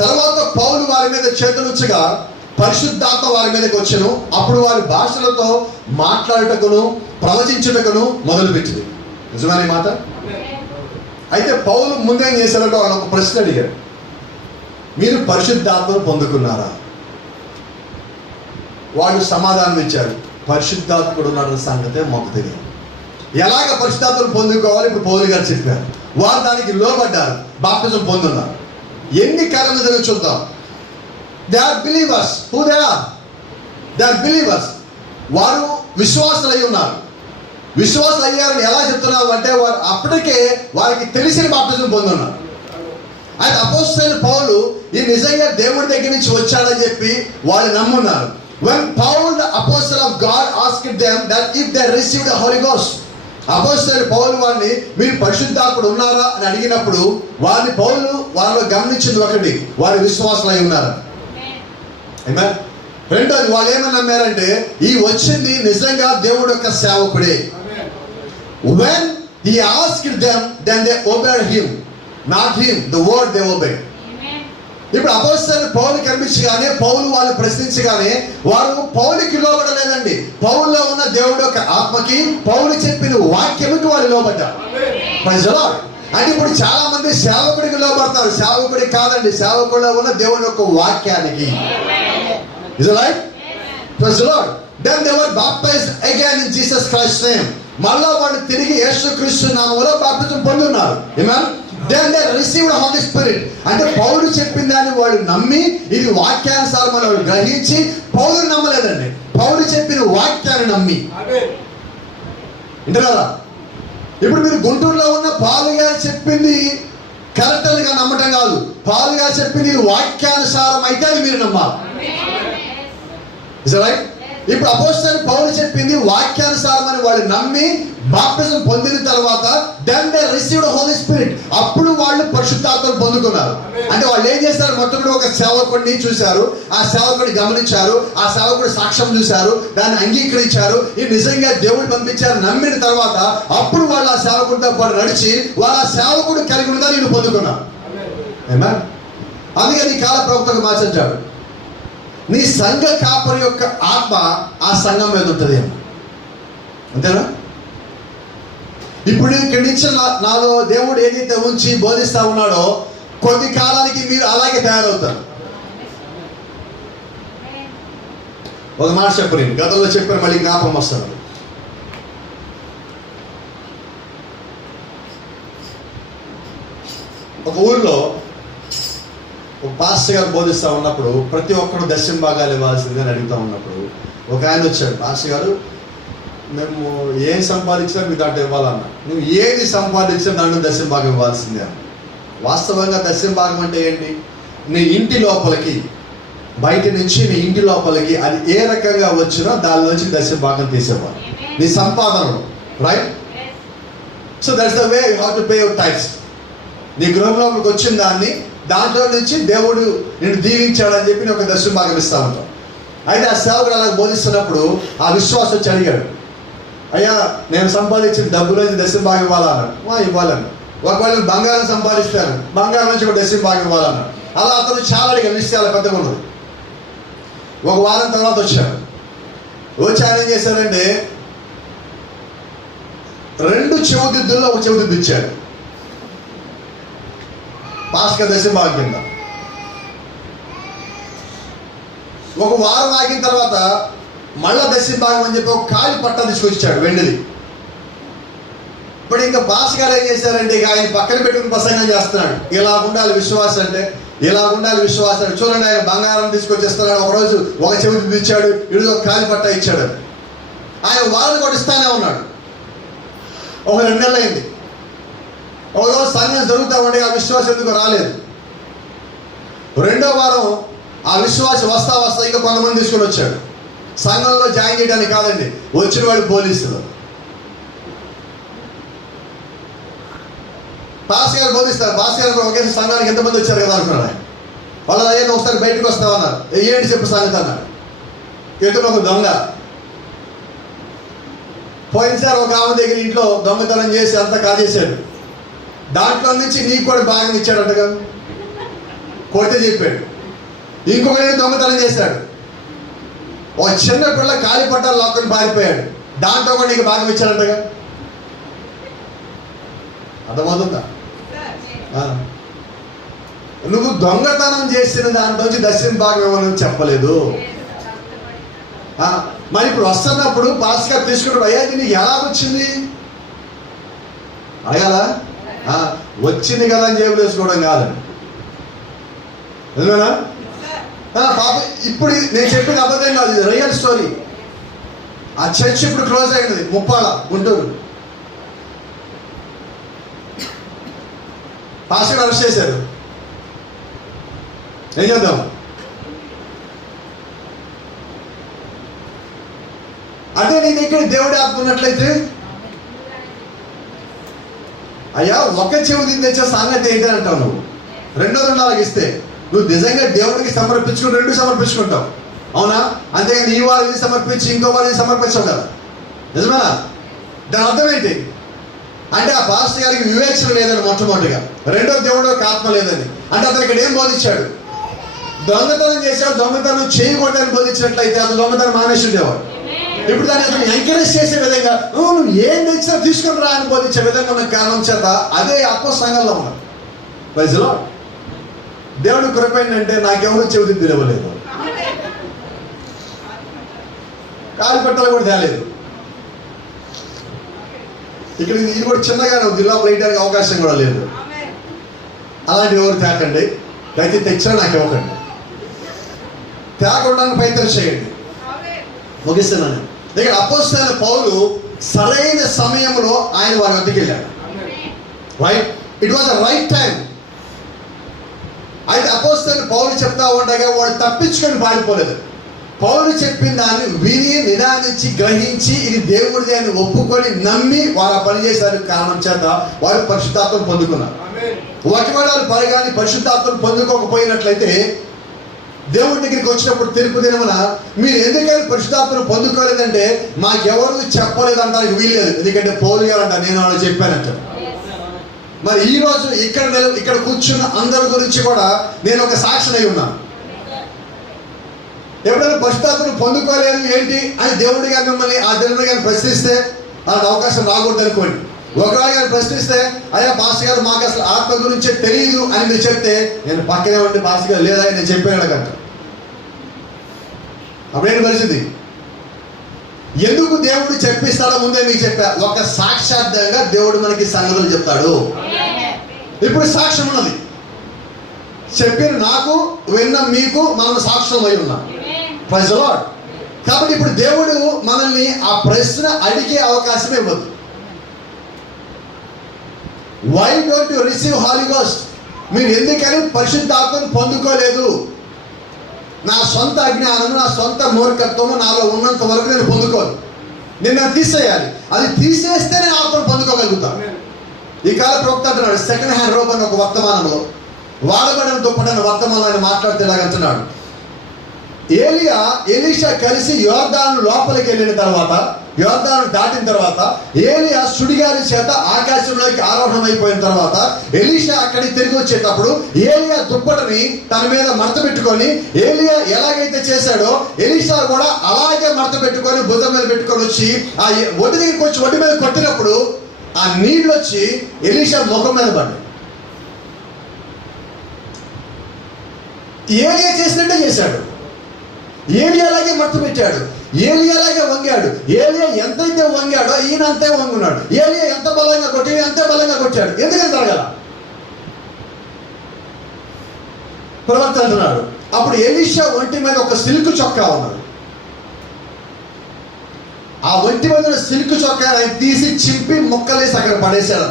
తర్వాత పౌలు వారి మీద చేతులుచ్చగా పరిశుద్ధాత్మ వారి మీదకి వచ్చెను. అప్పుడు వారి భాషలతో మాట్లాడుటకును ప్రవచించుటకును మొదలుపెట్టింది. నిజమైన మాట. అయితే పౌలు ముందేం చేశారంటే వాళ్ళు ఒక ప్రశ్న అడిగారు, మీరు పరిశుద్ధాత్మను పొందుకున్నారా? వాళ్ళు సమాధానం ఇచ్చారు, పరిశుద్ధాత్ముడు ఉన్నాడు సంగతే మాకు తెలియదు. ఎలాగ పరిశుద్ధాత్మను పొందుకోవాలి ఇప్పుడు పౌలు గారు చెప్పారు. వారు దానికి లోబడ్డారు, బాప్టిజం పొందున్నారు. ఎన్ని కార్యములు జరిగి చూద్దాం. They are believers. Who they are? They are believers. వారు విశ్వాసులు అయి ఉన్నారు. విశ్వాసులు అయ్యారని ఎలా చెప్తున్నావు అంటే వారు అప్పటికే వారికి తెలిసిన బాప్టిజం పొందున్నారు. అయితే అపోస్తలుడైన పౌలు ఈ నిజంగా దేవుడి దగ్గర నుంచి వచ్చాడని చెప్పి వాళ్ళు నమ్మున్నారు. When Paul, the apostle of God, asked them that if they received the Holy Ghost, అపోస్తలుడైన పౌలు వారిని మీరు పరిశుద్ధాత్ముడు ఉన్నారా అని అడిగినప్పుడు వారిని పౌలు వారిలో గమనించింది ఒకటి, వారి విశ్వాసులు అయి ఉన్నారు. ఆమేన్. రెండోది వాళ్ళు ఏమని నమ్మారంటే ఈ వచ్చింది నిజంగా దేవుడి యొక్క సేవకుడే. When he asked them, then they obeyed him, not him, the word they obeyed. ఇప్పుడు అపోస్తలులు పౌలు కనిపించగానే పౌలు వాళ్ళు ప్రశ్నించగానే వారు పౌలుకి లోబడలేదండి. పౌలులో ఉన్న దేవుడు యొక్క ఆత్మకి, పౌలు చెప్పిన వాక్యముకి వాళ్ళు లోబడ్డారు. Praise the lord. అంటే ఇప్పుడు చాలా మంది సేవకుడికి లోబడతారు. సేవకుడికి కాదండి, సేవకుడిలో ఉన్న దేవుని యొక్క వాక్యానికి. Is it right? Praise the Lord. Then they were baptised again in Jesus Christ name. మళ్ళా వాళ్ళు తిరిగి యేసుక్రీస్తు నామములో బాప్తిజం పొందున్నారు. Amen. Then they received Holi Spirit. అంటే పౌలు చెప్పిన దాన్ని వాళ్ళు నమ్మి, ఇది వాక్యానుసారం అని వాళ్ళు గ్రహించి, పౌలు నమ్మలేదండి, పౌలు చెప్పిన వాక్యాన్ని నమ్మి. ఇంతే కదా. ఇప్పుడు మీరు గుంటూరులో ఉన్న పాలు గారు చెప్పింది కరెక్ట్గా నమ్మటం కాదు, పాలు గారు చెప్పింది వాక్యానుసారం అయితే అది మీరు నమ్మాలి. Is it right? ఇప్పుడు అపోస్తలులు పౌలు చెప్పింది వాక్యానుసారం అని వాళ్ళు నమ్మి బాప్తిజం పొందిన తర్వాత then they received Holi spirit. అప్పుడు వాళ్ళు పరిశుద్ధాత్మను పొందుకున్నారు. అంటే వాళ్ళు ఏం చేస్తారు? మొట్టమొదటి ఒక సేవకుడిని చూశారు, ఆ సేవకుడిని గమనించారు, ఆ సేవకుడి సాక్ష్యం చూశారు, దాన్ని అంగీకరించారు, ఇది నిజంగా దేవుడు పంపించారు నమ్మిన తర్వాత అప్పుడు వాళ్ళు ఆ సేవకుడితో పాటు నడిచి వాళ్ళు ఆ సేవకుడు కలిగి ఉందా నేను పొందుకున్నారు. ఆమేన్. అందుకని ఈ కాల ప్రవక్తకు మార్చాడు, నీ సంఘ కాపరి యొక్క ఆత్మ ఆ సంఘం మీద ఉంటుంది. అంతేనా? ఇప్పుడు ఇక్కడి నుంచి నాలో దేవుడు ఏదైతే ఉంచి బోధిస్తా ఉన్నాడో కొద్ది కాలానికి మీరు అలాగే తయారవుతారు. ఒక మాట చెప్పరు, గతంలో చెప్పారు, మళ్ళీ జ్ఞాపకం వస్తారు. ఒక ఊళ్ళో ఒక పాస్టర్ గారు బోధిస్తూ ఉన్నప్పుడు ప్రతి ఒక్కరు దశమ భాగాలు ఇవ్వాల్సిందే అని అడుగుతూ ఉన్నప్పుడు ఒక ఆయన వచ్చాడు, పాస్టర్ గారు మేము ఏం సంపాదించినా మీకు దాంట్లో ఇవ్వాలన్నా, నువ్వు ఏది సంపాదించినా దాంట్లో దశమ భాగం ఇవ్వాల్సిందే అన్న. వాస్తవంగా దశమ భాగం అంటే ఏంటి? నీ ఇంటి లోపలికి, బయట నుంచి నీ ఇంటి లోపలికి అది ఏ రకంగా వచ్చినా దానిలోంచి దశమ భాగం తీసేవాళ్ళు నీ సంపాదనలో. Right? So that's the way you have to pay your types. నీ గృహం లోపలికి వచ్చిన దాన్ని దాంట్లో నుంచి దేవుడు నేను దీవించాడని చెప్పి ఒక దశమ భాగం ఇస్తా ఉంటాం. అయితే ఆ సేవకుడు అలా బోధిస్తున్నప్పుడు ఆ విశ్వాసం వచ్చి అడిగాడు, అయ్యా నేను సంపాదించిన డబ్బులో దశమ భాగం ఇవ్వాలన్నాడు. ఇవ్వాలన్నా. ఒకవేళ బంగారం సంపాదిస్తాను, బంగారం నుంచి ఒక దశమ భాగం ఇవ్వాలన్నాడు. అలా అతను చాలా అడిగాడు, లిస్ట్ చాలా పెద్దగా ఉన్నది. ఒక వారం తర్వాత వచ్చాడు. వచ్చి ఆయన ఏం చేశాడంటే 2 చెవుదిద్దుల్లో ఒక చెవుదిద్దు ఇచ్చాడు పాస్క దశమ భాగం కింద. ఒక వారం ఆగిన తర్వాత మళ్ళా దశమ భాగం అని చెప్పి ఒక కాలి పట్ట తీసుకొచ్చాడు వెండిది. ఇప్పుడు ఇంకా పాస్ గారు ఏం చేశారంటే ఇక ఆయన పక్కన పెట్టుకుని ప్రసంగం చేస్తున్నాడు, ఇలా ఉండాలి విశ్వాసం అంటే, ఇలా ఉండాలి విశ్వాసం అంటే. చూడండి, ఆయన బంగారం తీసుకొచ్చేస్తున్నాడు, ఒకరోజు ఒక చెవిది ఇచ్చాడు, ఈరోజు ఒక కాలి పట్ట ఇచ్చాడు. ఆయన వారం కూడా ఇస్తానే ఉన్నాడు. ఒక 2 నెలలు అయింది. ఒకరోజు సంఘం జరుగుతూ ఉంటే ఆ విశ్వాసం ఎందుకు రాలేదు. 2వ వారం ఆ విశ్వాసం వస్తా ఇంకా కొంతమంది తీసుకొని వచ్చాడు. సంఘంలో జాయిన్ చేయడానికి కాదండి, వచ్చిన వాళ్ళు పోలీసులు. పాస్ గారు బోధిస్తారు. పాస్ గారు ఒకేసారి సంఘానికి ఎంతమంది వచ్చారు కదా అనుకున్నాడు ఆయన. వాళ్ళు అయ్యా ఒకసారి బయటకు వస్తామన్నారు. ఏంటి చెప్పు సంగతి అన్నారు. ఎదురు ఒక దొంగ పోయినసారి ఒక ఆమె దగ్గర ఇంట్లో దొంగతనం చేసి అంతా కాజేశాడు. దాంట్లో నుంచి నీకు కూడా భాగం ఇచ్చాడంటగా, కొడితే చెప్పాడు. ఇంకొకటి దొంగతనం చేశాడు. ఒక చిన్న పిల్ల కాలి పట్టాలు లాక్కొని పారిపోయాడు, దాంట్లో కూడా నీకు భాగం ఇచ్చాడంటగా. అర్థమవుతుందా? నువ్వు దొంగతనం చేసిన దాంట్లోంచి దశమ భాగం ఏమని చెప్పలేదు. మరి ఇప్పుడు వస్తున్నప్పుడు పాస్ గారు తీసుకుంటాడు, అయ్యా నీకు ఎలా వచ్చింది అడగాలా? వచ్చింది కదా అని జేబులు వేసుకోవడం కాదండి. నిజమేనా? పాప ఇప్పుడు నేను చెప్పిన అబద్ధం కాదు, ఇది రియల్ స్టోరీ. ఆ చర్చ్ ఇప్పుడు క్లోజ్ అయింది, ముప్పాల, గుంటూరు. పాస్టర్ అరెస్ట్ చేశారు. ఏం చేద్దాం? అదే నీ దగ్గర దేవుడి ఆత్మ ఉన్నట్లయితే, అయ్యా ఒక చెవి తెచ్చే సంగతి ఏంటని అంటావు నువ్వు. 200 ఇస్తే నువ్వు నిజంగా దేవుడికి సమర్పించుకుని 2 సమర్పించుకుంటావు, అవునా? అంతేగాని ఈ వారు ఇది సమర్పించి ఇంకో వారు ఇది సమర్పించావు కదా. నిజమేనా? దాని అర్థం ఏంటి అంటే ఆ పాస్టర్ గారికి వివేచన లేదని మొట్టమొదటిగా, రెండో దేవుడు ఒక ఆత్మ లేదని. అంటే అతను ఇక్కడ ఏం బోధించాడు? దొంగతనం చేశాడు, దొంగతనం చేయకూడదని బోధించినట్లయితే అతను దొంగతనం మానేసి ఉండేవాడు. ఇప్పుడు దాన్ని అతను ఎంకరేజ్ చేసే విధంగా నువ్వు ఏం తెచ్చినా తీసుకుని రా అని బోధించే విధంగా ఉన్న కారణం చేత అదే ఆత్మ సంఘంలో ఉన్నారు. Praise the Lord. దేవుడు కృప ఏంటంటే నాకెవరు చెవిటి తిరగలేదు, కాలు పెట్టాలు కూడా తేలేదు. ఇక్కడ ఇది కూడా చిన్నగానే ఉంది, లోపల వేయడానికి అవకాశం కూడా లేదు. అలాంటివి ఎవరు తేకండి, అయితే తెచ్చినా నాకు ఇవ్వకండి, తేకుండా ప్రయత్నం చేయండి. ముగిస్తున్నాను. ఇక్కడ అపోస్తలుడైన పౌలు సరైన సమయంలో ఆయన వారి వద్దకు వెళ్ళాడు. Right, it was a right time. అయితే అపోస్తలుడైన పౌలు చెప్తా ఉండగా వాడు తప్పించుకొని పారిపోలేదు. పౌలు చెప్పిన దాన్ని విని నిదానించి గ్రహించి ఇది దేవుడిది అని ఒప్పుకొని నమ్మి వారు ఆ పని చేశారు. కారణం చేత వారు పరిశుద్ధాత్మను పొందుకున్నారు. ఒకవేళ వారు పని పరిశుద్ధాత్మను పొందుకోకపోయినట్లయితే దేవుడి దగ్గరికి వచ్చినప్పుడు తీర్పు దినమున మీరు ఎందుకని పరిశుద్ధాత్మను పొందుకోలేదంటే మాకెవరు చెప్పలేదంటానికి వీల్లేదు, ఎందుకంటే పౌలు గారు అంట నేను వాళ్ళు చెప్పానంట. మరి ఈ రోజు ఇక్కడ కూర్చున్న అందరి గురించి కూడా నేను ఒక సాక్షినై ఉన్నాను. ఎప్పుడైనా పరిశుద్ధాత్మను పొందుకోలేదు ఏంటి అని దేవుడి గారు మిమ్మల్ని ఆ దేవుడి గారిని ప్రశ్నిస్తే అలాంటి అవకాశం రాకూడదు అనుకోండి. ఒకవేళ గారు ప్రశ్నిస్తే అయ్యా పాస్టర్ గారు మాకు అసలు ఆత్మ గురించే తెలియదు అని మీరు చెప్తే నేను పక్కనే ఉండి పాస్టర్ గారు లేదా నేను చెప్పాను కంట. అప్పుడేంటి పరిస్థితి? ఎందుకు దేవుడు చెప్పిస్తాడో ముందే మీకు చెప్పా. ఒక సాక్షాత్తంగా దేవుడు మనకి సంగతులు చెప్తాడు. ఇప్పుడు సాక్ష్యం ఉన్నది, చెప్పిన నాకు విన్న మీకు మనం సాక్ష్యం అయి ఉన్నాం. Praise the Lord. కాబట్టి ఇప్పుడు దేవుడు మనల్ని ఆ ప్రశ్న అడిగే అవకాశం ఇవ్వదు. Why don't you receive holy ghost? మీరు ఎందుకని పరిశుద్ధాత్మను పొందుకోలేదు? నా సొంత అజ్ఞానము, నా సొంత మూర్ఖత్వము నాలో ఉన్నంత వరకు నేను పొందుకోను. నేను తీసేయాలి. అది తీసేస్తే నేను ఆత్మను పొందుకోగలుగుతాను. ఈ కాల ప్రవక్త అంటున్నాడు, సెకండ్ హ్యాండ్ రోప్ అని ఒక వర్తమానంలో వాడబడిన దుప్పటైన వర్తమానం ఆయన మాట్లాడితే ఇలాగంటున్నాడు. ఎలీషా కలిసి యోర్దాను లోపలికి వెళ్ళిన తర్వాత, యోర్దాను దాటిన తర్వాత ఏలియా సుడిగాలి చేత ఆకాశంలోకి ఆరోహణం అయిపోయిన తర్వాత ఎలీషా అక్కడికి తిరిగి వచ్చేటప్పుడు ఏలియా దుప్పటిని తన మీద మడత పెట్టుకొని, ఏలియా ఎలాగైతే చేశాడో ఎలీషా కూడా అలాగే మడత పెట్టుకొని భుజం మీద పెట్టుకొని వచ్చి ఆ ఒడ్డు దగ్గరికి వచ్చి ఒడ్డు మీద కొట్టినప్పుడు ఆ నీళ్ళు వచ్చి ఎలీషా ముఖం మీద పడ్డాయి. ఏలియా చేసినట్టే చేశాడు. ఏలియా అలాగే మడత పెట్టాడు. ఏలియా అలాగే వంగాడు. ఏలియా ఎంతైతే వంగాడో ఈయన అంతే వంగున్నాడు. ఏలియా ఎంత బలంగా కొట్టి అంతే బలంగా కొట్టాడు. ఎందుకని జరగాల? ప్రవక్త అంటున్నాడు, అప్పుడు ఎలీషా ఒంటి మీద ఒక సిల్క్ చొక్కా ఉన్నది. ఆ ఒంటి మీద సిల్క్ చొక్కా ఆయన తీసి చింపి ముక్కలేసి అక్కడ పడేశాడు.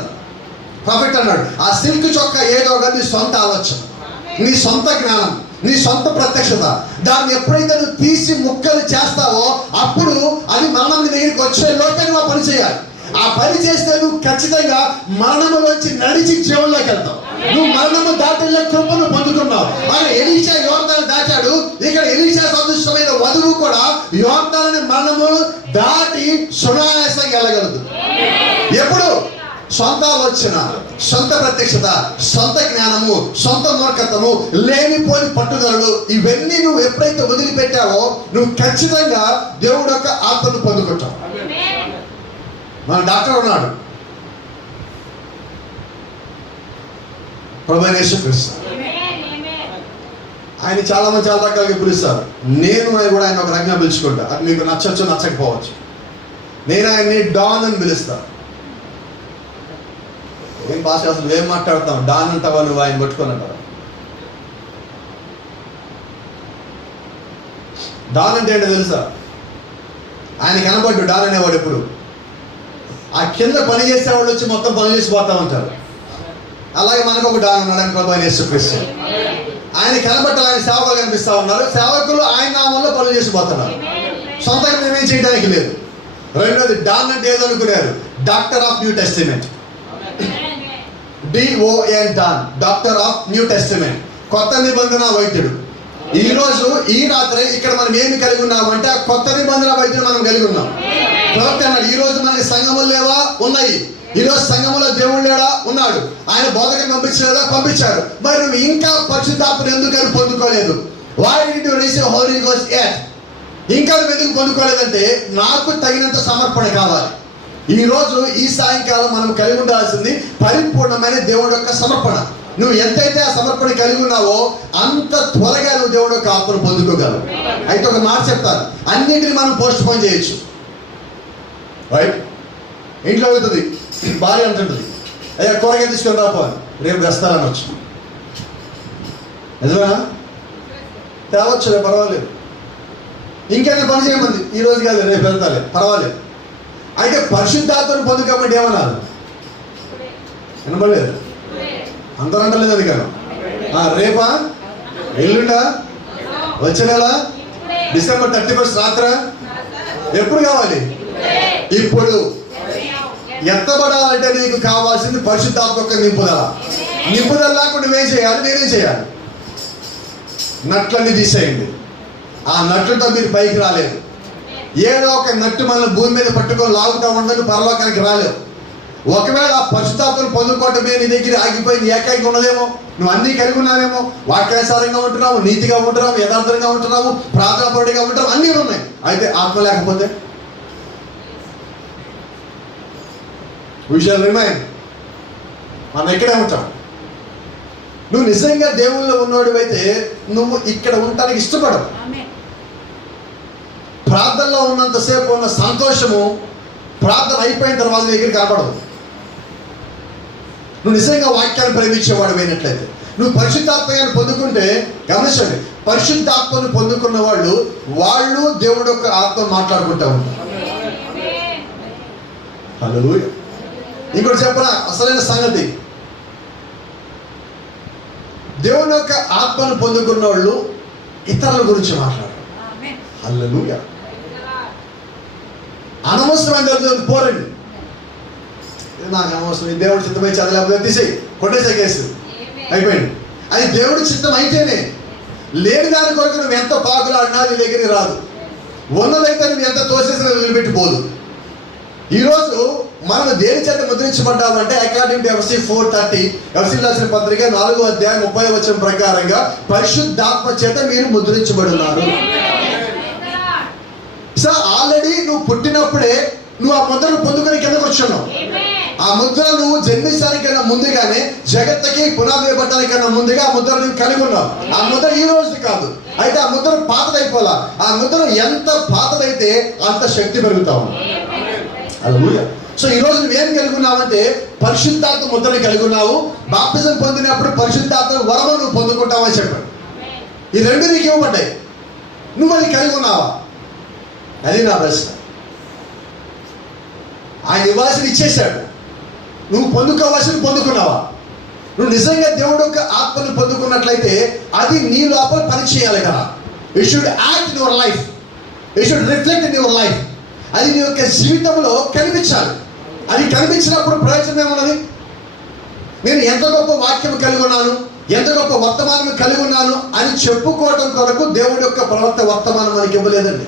ప్రొఫెట్ అన్నాడు, ఆ సిల్క్ చొక్కా ఏదో ఒక నీ సొంత ఆలోచన, నీ సొంత జ్ఞానం, నీ సొంత ప్రత్యక్షత. దాన్ని ఎప్పుడైతే నువ్వు తీసి ముక్కలు చేస్తావో అప్పుడు అది మరణం నీ దగ్గరికి వచ్చే లోపే నువ్వు ఆ పని చేయాలి. ఆ పని చేస్తే నువ్వు ఖచ్చితంగా మరణములోంచి నడిచి జీవంలోకి వెళ్తావు. నువ్వు మరణము దాటిలో కృపను పొందుకున్నావు. మరి ఎలీషా యోర్దాను దాటాడు. ఇక్కడ ఎలీషా సదృశ్యమైన వధువు కూడా యోర్దాను మరణము దాటి సునాయాసంగా వెళ్ళగలదు. ఎప్పుడు? సొంత ఆలోచన, సొంత ప్రత్యక్షత, సొంత జ్ఞానము, సొంత మూర్ఖత్వము, లేనిపోని పట్టుదలలు ఇవన్నీ నువ్వు ఎప్పుడైతే వదిలిపెట్టావో నువ్వు ఖచ్చితంగా దేవుడు యొక్క ఆత్మను పొందుకుంటావు. మన డాక్టర్ ఉన్నాడు, ప్రభువైన యేసుక్రీస్తు. ఆయన చాలా మంది చాలా రకాలుగా పిలుస్తారు. నేను కూడా ఆయన ఒక రకంగా పిలుచుకుంటా. అది మీకు నచ్చచ్చు నచ్చకపోవచ్చు. నేను ఆయన్ని డాన్ అని పిలుస్తాను. ఏం భాష అసలు ఏం మాట్లాడతాం? డాన్ అంటావా నువ్వు? ఆయన పట్టుకొని అంటావా? డాన్ అంటే ఏంటో తెలుసా? ఆయన కనబడ్డు డాన్ అనేవాడు. ఎప్పుడు ఆ కింద పని చేసేవాళ్ళు వచ్చి మొత్తం పనులు చేసి పోతా ఉంటారు. అలాగే మనకు ఒక డాన్ ఉన్నాడు, ఆయన ప్రభువైన యేసుక్రీస్తు. ఆయన కనబట్టాలి, ఆయన సేవకులు కనిపిస్తూ ఉన్నారు. సేవకులు ఆయన నామంలో పనులు చేసి పోతున్నారు. సొంతంగా మేమేం చేయడానికి లేదు. రెండోది, డాన్ అంటే ఏదో అనుకున్నారు, doctor of New Testament. DON, don, doctor of New Testament, కొత్త నిబంధన వైద్యుడు. ఈ రోజు ఈ రాత్రి ఇక్కడ మనం ఏమి కలిగి ఉన్నామంటే ఆ కొత్త నిబంధన వైద్యుడు మనం కలిగి ఉన్నాం. ప్రవక్త అన్నాడు, ఈ రోజు మనకి సంఘములు లేవా? ఉన్నాయి. ఈ రోజు సంఘములో దేవుడు లేడా? ఉన్నాడు. ఆయన బోధకుని పంపించలేదా? పంపించాడు. మరి నువ్వు ఇంకా పరిశుద్ధాత్మను ఎందుకని పొందుకోలేదు? Why did you receive Holy Ghost yet? ఇంకా ఎందుకు పొందుకోలేదంటే నాకు తగినంత సమర్పణ కావాలి. ఈ రోజు ఈ సాయంకాలం మనం కలిగి ఉండాల్సింది పరిపూర్ణమైన దేవుడి యొక్క సమర్పణ. నువ్వు ఎంతైతే ఆ సమర్పణ కలిగి ఉన్నావో అంత త్వరగా నువ్వు దేవుడి యొక్క ఆత్మను పొందుకోగలవు. అయితే ఒక మాట చెప్తాను, అన్నింటిని మనం పోస్ట్ పోన్ చేయొచ్చు. రైట్? ఇంట్లో అవుతుంది, భార్య అంటుంటుంది, అయ్యా కూరగాయ తీసుకొని రాపోవాలి, రేపు తెస్తానొచ్చు. నిజమేనా? తేవచ్చులే, పర్వాలేదు. ఇంకేమైనా పని చేయమంది, ఈ రోజు కాదు రేపు వెళ్తాలే, పర్వాలేదు. అయితే పరిశుద్ధాత్మను పొందుకోమంటే ఏమన్నారు? వినపడలేదు, అందరూ అంటలేదు. అది కాదు, రేపా, ఎల్లుండా, వచ్చే నెల, December 31 రాత్రా, ఎప్పుడు కావాలి? ఇప్పుడు. ఎత్తబడాలంటే నీకు కావాల్సింది పరిశుద్ధాత్మ యొక్క నింపుదల. నింపుదల లేకుండా నువ్వేం చేయాలి? నేనేం చేయాలి? నట్లన్నీ తీసేయండి. ఆ నట్లతో మీరు పైకి రాలేదు. ఏదో ఒక నట్టు మనల్ని భూమి మీద పట్టుకొని లాగుతూ ఉండదు, పరలోకానికి రాలేవు. ఒకవేళ ఆ పరిశుద్ధాత్మను పొందుకోవటమే నీ దగ్గర ఆగిపోయింది, ఏకాంగా ఉన్నదేమో, నువ్వు అన్నీ కలిగి ఉన్నావేమో, వాక్యానుసారంగా ఉంటున్నావు, నీతిగా ఉంటున్నావు, యథార్థంగా ఉంటున్నావు, ప్రార్థనాపరుడిగా ఉంటున్నావు, అన్నీ ఉన్నాయి. అయితే ఆత్మ లేకపోతే we shall remain. మనం ఇక్కడే ఉంటాం. నువ్వు నిజంగా దేవుళ్ళో ఉన్నవాడు అయితే నువ్వు ఇక్కడ ఉండటానికి ఇష్టపడవు. ప్రార్థనలో ఉన్నంతసేపు ఉన్న సంతోషము ప్రార్థన అయిపోయిన తర్వాత దగ్గర కనపడదు. నువ్వు నిజంగా వాక్యాన్ని ప్రేమించేవాడు అయినట్లయితే, నువ్వు పరిశుద్ధాత్మని పొందుకుంటే, గమనించండి, పరిశుద్ధాత్మను పొందుకున్న వాళ్ళు దేవుడు యొక్క ఆత్మ మాట్లాడుకుంటూ ఉంటారు. హల్లెలూయా. ఇంకోటి చెప్పనా, అసలైన సంగతి, దేవుని యొక్క ఆత్మను పొందుకున్న వాళ్ళు ఇతరుల గురించి మాట్లాడారు. హల్లెలూయా. అనవసరమైన పోరండి, నాకు అనవసరం, దేవుడి చిత్తమై చదవలేకపోతే తీసేయి, కొట్టేసే కేసు అయిపోయింది. అది దేవుడి చిత్తం అయితేనే. లేని దాని కొరకు నువ్వు ఎంత పాకులాడినా నీ దగ్గరికి రాదు. ఉన్నదైతే నువ్వు ఎంత తోసేసినా వదిలిపెట్టిపోదు. ఈరోజు మనం దేని చేత ముద్రించబడ్డామంటే అకార్డింగ్ టు FC 4:30, FC రాసిన పత్రిక 4వ అధ్యాయం 30వ వచనం ప్రకారంగా పరిశుద్ధాత్మ చేత మీరు ముద్రించబడున్నారు. సో ఆల్రెడీ నువ్వు పుట్టినప్పుడే నువ్వు ఆ ముద్రను పొందుకొని కిందకు వచ్చున్నావు. ఆ ముద్ర నువ్వు జన్మించడానికన్నా ముందుగానే, జగత్తుకి పునాది వేయబడటానికన్నా ముందుగా ఆ ముద్ర నువ్వు కలిగి ఉన్నావు. ఆ ముద్ర ఈ రోజు కాదు. అయితే ఆ ముద్ర పాతదైపోలా. ఆ ముద్ర ఎంత పాతదైతే అంత శక్తి పెరుగుతావు. హల్లెలూయా. సో ఈ రోజు నువ్వేం కలిగి ఉన్నావంటే పరిశుద్ధాత్మ ముద్రని కలిగి ఉన్నావు. బాప్తిజం పొందినప్పుడు పరిశుద్ధాత్మ వరము నువ్వు పొందుకుంటావని చెప్పాడు. ఈ రెండు నీకు ఇవ్వబడ్డాయి, నువ్వు అది కలిగి ఉన్నావా? అది నా ప్రశ్న. ఆయన ఇవ్వాల్సిన ఇచ్చేశాడు, నువ్వు పొందుకోవాల్సిన పొందుకున్నావా? నువ్వు నిజంగా దేవుడు యొక్క ఆత్మను పొందుకున్నట్లయితే అది నీ లోపల పని చేయాలి కదా. It should act in your life, it should reflect in your life. అది నీ యొక్క జీవితంలో కనిపించాలి. అది కనిపించినప్పుడు ప్రయోజనం ఏమన్నది? నేను ఎంత గొప్ప వాక్యం కలిగి ఉన్నాను, ఎంత గొప్ప వర్తమానం కలిగి ఉన్నాను అని చెప్పుకోవడం కొరకు దేవుడి యొక్క ప్రవర్త వర్తమానం మనకి ఇవ్వలేదండి.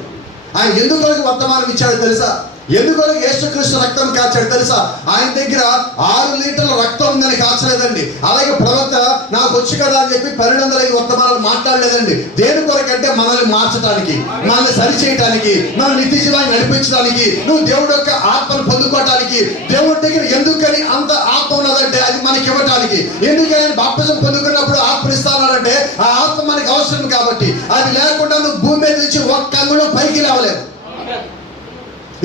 ఆయన ఎందుకు వర్తమానం ఇచ్చాడో తెలుసా? ఎందుకు యేసుక్రీస్తు రక్తం కాచాడు తెలుసా? ఆయన దగ్గర 6 లీటర్ల రక్తం ఉందని కాచలేదండి. అలాగే ప్రవక్త నాకు వచ్చి కదా అని చెప్పి 1205 వర్తమానాలు మాట్లాడలేదండి. దేని కొరకంటే మనల్ని మార్చడానికి, మనల్ని సరిచేయటానికి, మన నిత్య జీవాన్ని నడిపించడానికి, నువ్వు దేవుడి యొక్క ఆత్మను పొందుకోవటానికి. దేవుడి దగ్గర ఎందుకని అంత ఆత్మ ఉన్నదంటే అది మనకి ఇవ్వటానికి. ఎందుకని బాప్తిజం పొందుకున్నప్పుడు ఆత్మ ఇస్తానంటే ఆ ఆత్మ మనకి అవసరం కాబట్టి. అది లేకుండా నువ్వు భూమి మీద నుంచి ఒక్క అంగుళం పైకి లేవలేవు.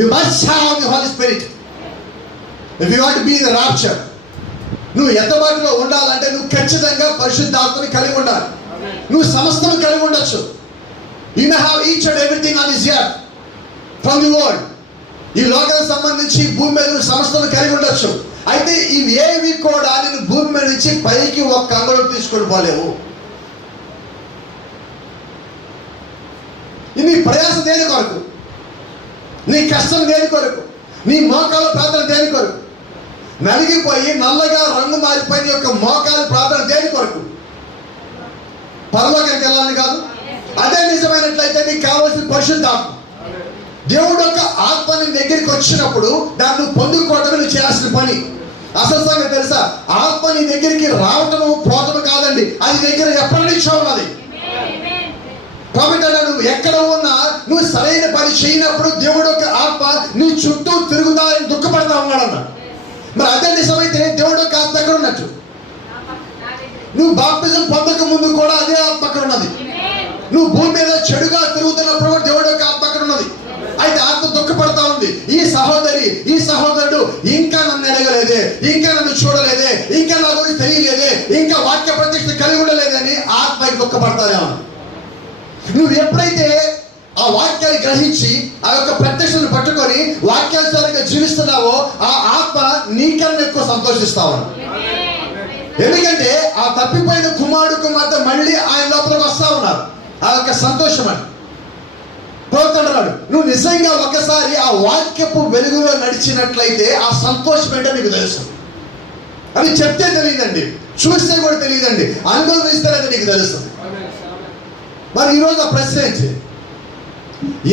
You must have the Holy Spirit if you want to be in the rapture. నువ్వు ఎత్తబాటులో ఉండాలంటే నువ్వు ఖచ్చితంగా పరిశుద్ధాత్మని కలిగి ఉండాలి. నువ్వు సమస్తం కలిగి ఉండొచ్చు. You may have each and everything on this earth from the world. ఈ లోకానికి సంబంధించి భూమి మీద నువ్వు సమస్తం కలిగి ఉండొచ్చు. అయితే ఇవి ఏవి కూడా నేను భూమి మీద నుంచి పైకి ఒక్క అంగుళం తీసుకొని పోలేవు. నీ ప్రయాస దేని కొరకు? నీ కష్టం దేని కొరకు? నీ మోకాల ప్రార్థన దేని కొరకు? నలిగిపోయి నల్లగా రంగు మారిపోయిన యొక్క మోకాల ప్రార్థన దేని కొరకు? పరలోకానికి వెళ్ళాలని కాదు. అదే నిజమైనట్లయితే నీకు కావాల్సిన పరిశుద్ధాత్మ. దేవుడు యొక్క ఆత్మ నీ దగ్గరికి వచ్చినప్పుడు దాన్ని నువ్వు పొందుకోవటం నువ్వు చేయాల్సిన పని. అసలు సంగతి తెలుసా? ఆత్మ నీ దగ్గరికి రావటము పోవటం కాదండి, అది దగ్గర ఎప్పటి నుంచో ఉన్నది. కాబట్టి నువ్వు ఎక్కడ ఉన్నా నువ్వు సరైన పని చేయనప్పుడు దేవుడు యొక్క ఆత్మ నీ చుట్టూ తిరుగుతా దుఃఖపడతా ఉన్నాడు అన్నాడు. మరి అదే నిజమైతే దేవుడు యొక్క ఆత్మ ఎక్కడ ఉన్నట్టు? నువ్వు బాప్తిజం పొందక ముందు కూడా అదే ఆత్మ అక్కడ ఉన్నది. నువ్వు భూమి మీద చెడుగా తిరుగుతున్నప్పుడు కూడా దేవుడు యొక్క ఆత్మ అక్కడ ఉన్నది. అయితే ఆత్మ దుఃఖపడతా ఉంది, ఈ సహోదరి ఈ సహోదరుడు ఇంకా నన్ను ఎడగలేదే, ఇంకా నన్ను చూడలేదే, ఇంకా నా గురించి తెలియలేదే, ఇంకా వాక్య ప్రతిష్ఠ కలిగి ఉండలేదని ఆత్మకి దుఃఖపడతాదేమో. నువ్వు ఎప్పుడైతే ఆ వాక్యాన్ని గ్రహించి ఆ యొక్క ప్రత్యక్షను పట్టుకొని వాక్యానుసారంగా జీవిస్తున్నావో ఆ ఆత్మ నీకన్నా ఎక్కువ సంతోషిస్తావు. ఎందుకంటే ఆ తప్పిపోయిన కుమారుడు కుమార్తె మళ్ళీ ఆయన లోపలికి వస్తా ఉన్నారు. ఆ యొక్క సంతోషం అని పోతున్నాడు. నువ్వు నిజంగా ఒకసారి ఆ వాక్యపు వెలుగులో నడిచినట్లయితే ఆ సంతోషం ఏంటో నీకు తెలుసు. అది చెప్తే తెలియదండి, చూస్తే కూడా తెలియదండి, అనుభవిస్తేనే నీకు తెలుస్తుంది. మరి ఈరోజు ఆ ప్రశ్న ఏంటి?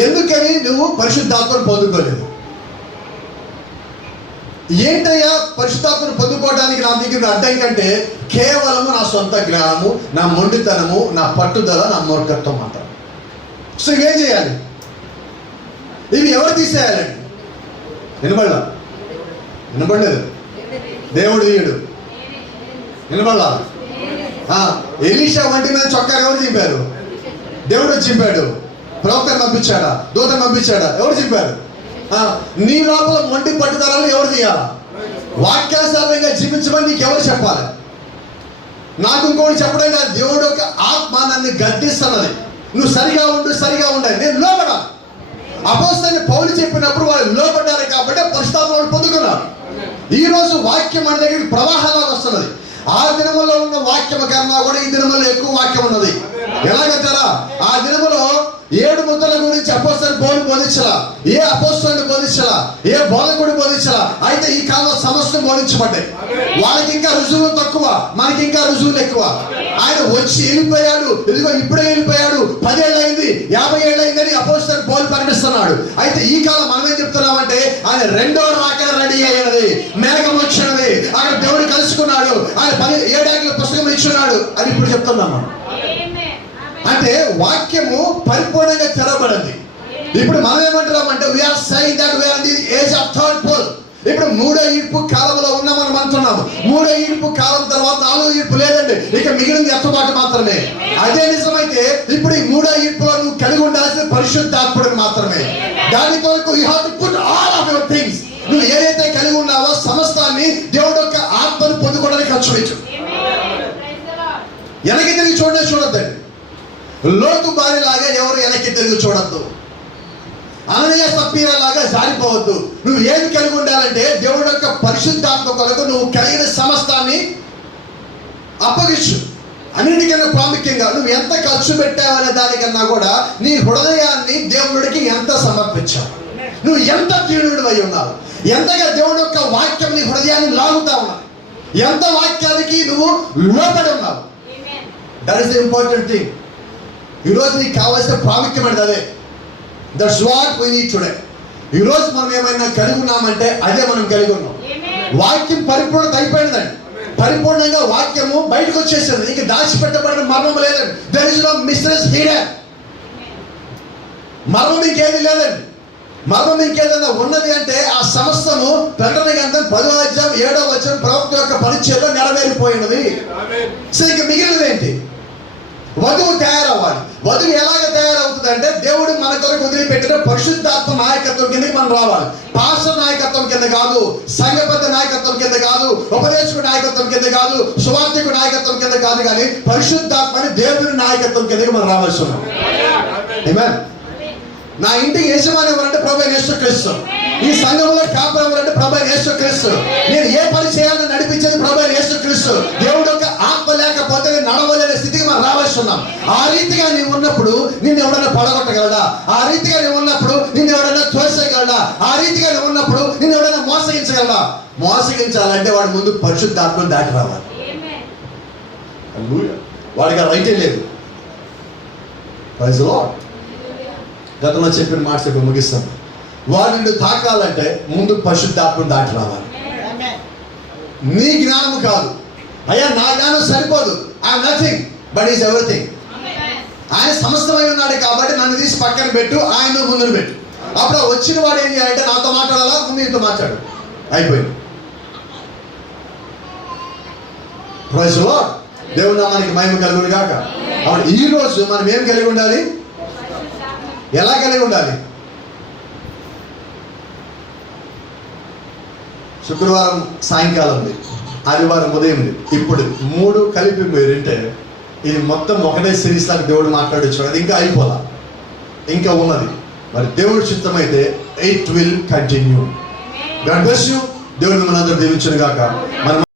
ఎందుకని నువ్వు పరిశుద్ధాత్మను పొందుకోలేదు? ఏంటయ్యా పరిశుద్ధాత్మను పొందుకోవడానికి నా దగ్గర అడ్డం కంటే కేవలము నా సొంత జ్ఞానము, నా మొండితనము, నా పట్టుదల, నా మూర్ఖత్వం మాత్రం. సో ఇవేం చేయాలి? ఇవి ఎవరు తీసేయాలండి? వినపడలేదు. దేవుడు తీయడు. వినపడలా? ఎలీషా వంటి మీద చొక్కా ఎవరు చింపారు? దేవుడు చింపాడు. ప్రవక్తను పంపించాడా? దూతను పంపించాడా? ఎవరు చింపారు? నీ లోపల మొండి పట్టుదలను ఎవరు తీయాలా? వాక్యానుసారంగా జీవించమని నీకు ఎవరు చెప్పాలి? నాకు ఇంకోటి చెప్పడం కాదు, దేవుడు యొక్క ఆత్మ నన్ను గద్దిస్తున్నది. నువ్వు సరిగా ఉండాలి, నేను లోపడాలి. అపోస్తలుని పౌలు చెప్పినప్పుడు వాళ్ళు లోపడ్డారు కాబట్టి పరిశుద్ధాత్మను పొందుకున్నారు. ఈ రోజు వాక్యం మన దగ్గరికి ప్రవాహంగా వస్తున్నది. ఆ దినములో ఉన్న వాక్యం కన్నా కూడా ఈ దినములో ఎక్కువ వాక్యం ఉన్నది. ఎలాగంటారా? ఆ దినములో 7 ముద్రల గురించి అపోస్తలుని పౌలు బోధించలా, ఏ అపోస్తలుని బోధించలా, ఏ బోధకుడు బోధించలా. అయితే ఈ కాలంలో సమస్తం బోధించబడ్డాయి. వాళ్ళకి ఇంకా రుజువులు తక్కువ, మనకి ఇంకా రుజువులు ఎక్కువ. ఆయన వచ్చి వెళ్ళిపోయాడు, ఇదిగో ఇప్పుడే వెళ్ళిపోయాడు, 10 ఏళ్ళు అయింది, 50 ఏళ్ళు అయిందని అపోస్తలుని పౌలు ప్రకటిస్తున్నాడు. అయితే ఈ కాలం మనం ఏం చెప్తున్నామంటే ఆయన 2వ రాకడ రెడీ అయ్యినది, మేఘం వచ్చినది, అక్కడ దేవుడు కలుసుకున్నాడు, ఆయన 7 ఆజ్ఞల పుస్తకం ఇచ్చున్నాడు అని ఇప్పుడు చెప్తున్నాం మనం. అంటే వాక్యము పరిపూర్ణంగా తెరవబడింది. ఇప్పుడు మనం ఏమంటున్నామంటే we are saying that we are in the age of third pull. ఇప్పుడు 3వ ఈడ్పు కాలంలో ఉన్నామని అంటున్నాము. 3వ ఈడ్పు కాలం తర్వాత 4వ ఈడ్పు లేదండి, ఇక మిగిలింది ఎత్తబాటు మాత్రమే. అదే నిజమైతే ఇప్పుడు ఈ 3వ ఈడ్పులో నువ్వు కలిగి ఉండాల్సిన పరిశుద్ధాత్ముడిని మాత్రమే. దాని కొరకు you have to put all of your things. నువ్వు ఏదైతే కలిగి ఉన్నావో సమస్తాన్ని దేవుడి యొక్క ఆత్మను పొందుకోవడానికి ఖర్చు పెట్టు. వెనక్కి తిరిగి చూడొద్దండి. లోతు బారిలాగా ఎవరు వెనక్కి తిరిగి చూడద్దు. అననీయ సప్పీరా లాగా జారిపోవద్దు. నువ్వు ఏది కలిగి ఉండాలంటే దేవుడి యొక్క పరిశుద్ధాత్మ కొరకు నువ్వు కలిగిన సమస్తాన్ని అప్పగించు. అన్నిటికన్నా ప్రాముఖ్యంగా నువ్వు ఎంత ఖర్చు పెట్టావనే దానికన్నా కూడా నీ హృదయాన్ని దేవుడికి ఎంత సమర్పించావు, నువ్వు ఎంత తీరుడు అయి ఉన్నావు, ఎంతగా దేవుడి యొక్క వాక్యం నీ హృదయాన్ని లాగుతా ఉన్నావు, ఎంత వాక్యానికి నువ్వు లోపడి ఉన్నావు. That is the important thing. ఈరోజు నీకు కావాల్సిన ప్రాముఖ్యమైనది అదే. That's what we need today. ఈరోజు మనం ఏమైనా కలిగి ఉన్నామంటే అదే మనం కలిగి ఉన్నాం. వాక్యం పరిపూర్ణత అయిపోయిందండి. పరిపూర్ణంగా వాక్యము బయటకు వచ్చేసింది. ఇంక దాచిపెట్టబడిన మర్మం లేదండి. There is no mysteries hidden. మర్మం ఇంకేది లేదండి. మర్మం ఇంకేదైనా ఉన్నది అంటే ఆ సమస్తము ప్రకటన గ్రంథం 10వ అధ్యాయం 7వ వచనం ప్రవక్త యొక్క పరిచర్యలో నెరవేరిపోయినది. సో ఇంక మిగిలినది ఏంటి? వధువు తయారవ్వాలి. వధువు ఎలాగ తయారవుతుంది అంటే దేవుడు మన కొరకు వదిలిపెట్టిన పరిశుద్ధాత్మ నాయకత్వం కిందకి మనం రావాలి. పాస్టర్ నాయకత్వం కింద కాదు, సంఘబద్ధ నాయకత్వం కింద కాదు, ఉపదేశకుడు నాయకత్వం కింద కాదు, సువార్థికుడు నాయకత్వం కింద కాదు, కానీ పరిశుద్ధాత్మని దేవుని నాయకత్వం కిందకి మనం రావాల్సి ఉన్నాం. ఆమేన్. నా ఇంటికి యజమాని ఎవరంటే ప్రభువైన యేసుక్రీస్తు. ఈ సంఘంలో కాపరి ఎవరంటే ప్రభువైన యేసుక్రీస్తు. నేను ఏ పని చేయాలని నడిపించేది ప్రభువైన యేసుక్రీస్తు. దేవుడు యొక్క ఆత్మ లేకపోతే నేను నడవలేని స్థితికి మనం రావాల్సి ఉన్నాం. ఆ రీతిగా నీవు ఉన్నప్పుడు నిన్ను ఎవడన్నా పడగొట్టగలడా? ఆ రీతిగా నీవు ఉన్నప్పుడు నిన్ను ఎవడన్నా తోసేయగలడా? ఆ రీతిగా నువ్వు ఉన్నప్పుడు నిన్ను ఎవడన్నా మోసగించగలడా? మోసగించాలంటే వాడి ముందు పరిశుద్ధాత్మను దాటి రావాలి. వాడికి ఆ రైటే లేదు. Praise the Lord. గతంలో చెప్పిన మాట చెప్పి ముగిస్తాను. వాడు నిన్ను తాకాలంటే ముందు పరిశుద్ధాత్మను దాటి రావాలి. నీ జ్ఞానము కాదు, అయ్యా నా జ్ఞానం సరిపోదు, I'm nothing but is everything. ఆయన సమస్తమై ఉన్నాడు కాబట్టి నన్ను తీసి పక్కన పెట్టు, ఆయన ముందును పెట్టు. అప్పుడు ఆ వచ్చిన వాడు ఏం చేయాలంటే నాతో మాట్లాడాలా, ముందు ఇంతో మాట్లాడు, అయిపోయింది. Praise the Lord. దేవుని నామానికి మహిమ కలుగును గాక. అప్పుడు ఈ రోజు మనం ఏం కలిగి ఉండాలి, ఎలా కలిగి ఉండాలి? శుక్రవారం సాయంకాలం ఉంది, ఆదివారం ఉదయం ఉంది. ఇప్పుడు 3 కలిపి మీరు వింటే ఇది మొత్తం ఒకటే సిరీస్ లాగా దేవుడు మాట్లాడొచ్చు. అది ఇంకా అయిపోలా, ఇంకా ఉన్నది. మరి దేవుడి చిత్తమైతే it will continue. God bless you. దేవుడు మిమ్మల్ని అందరూ దీవించును గాక. మనం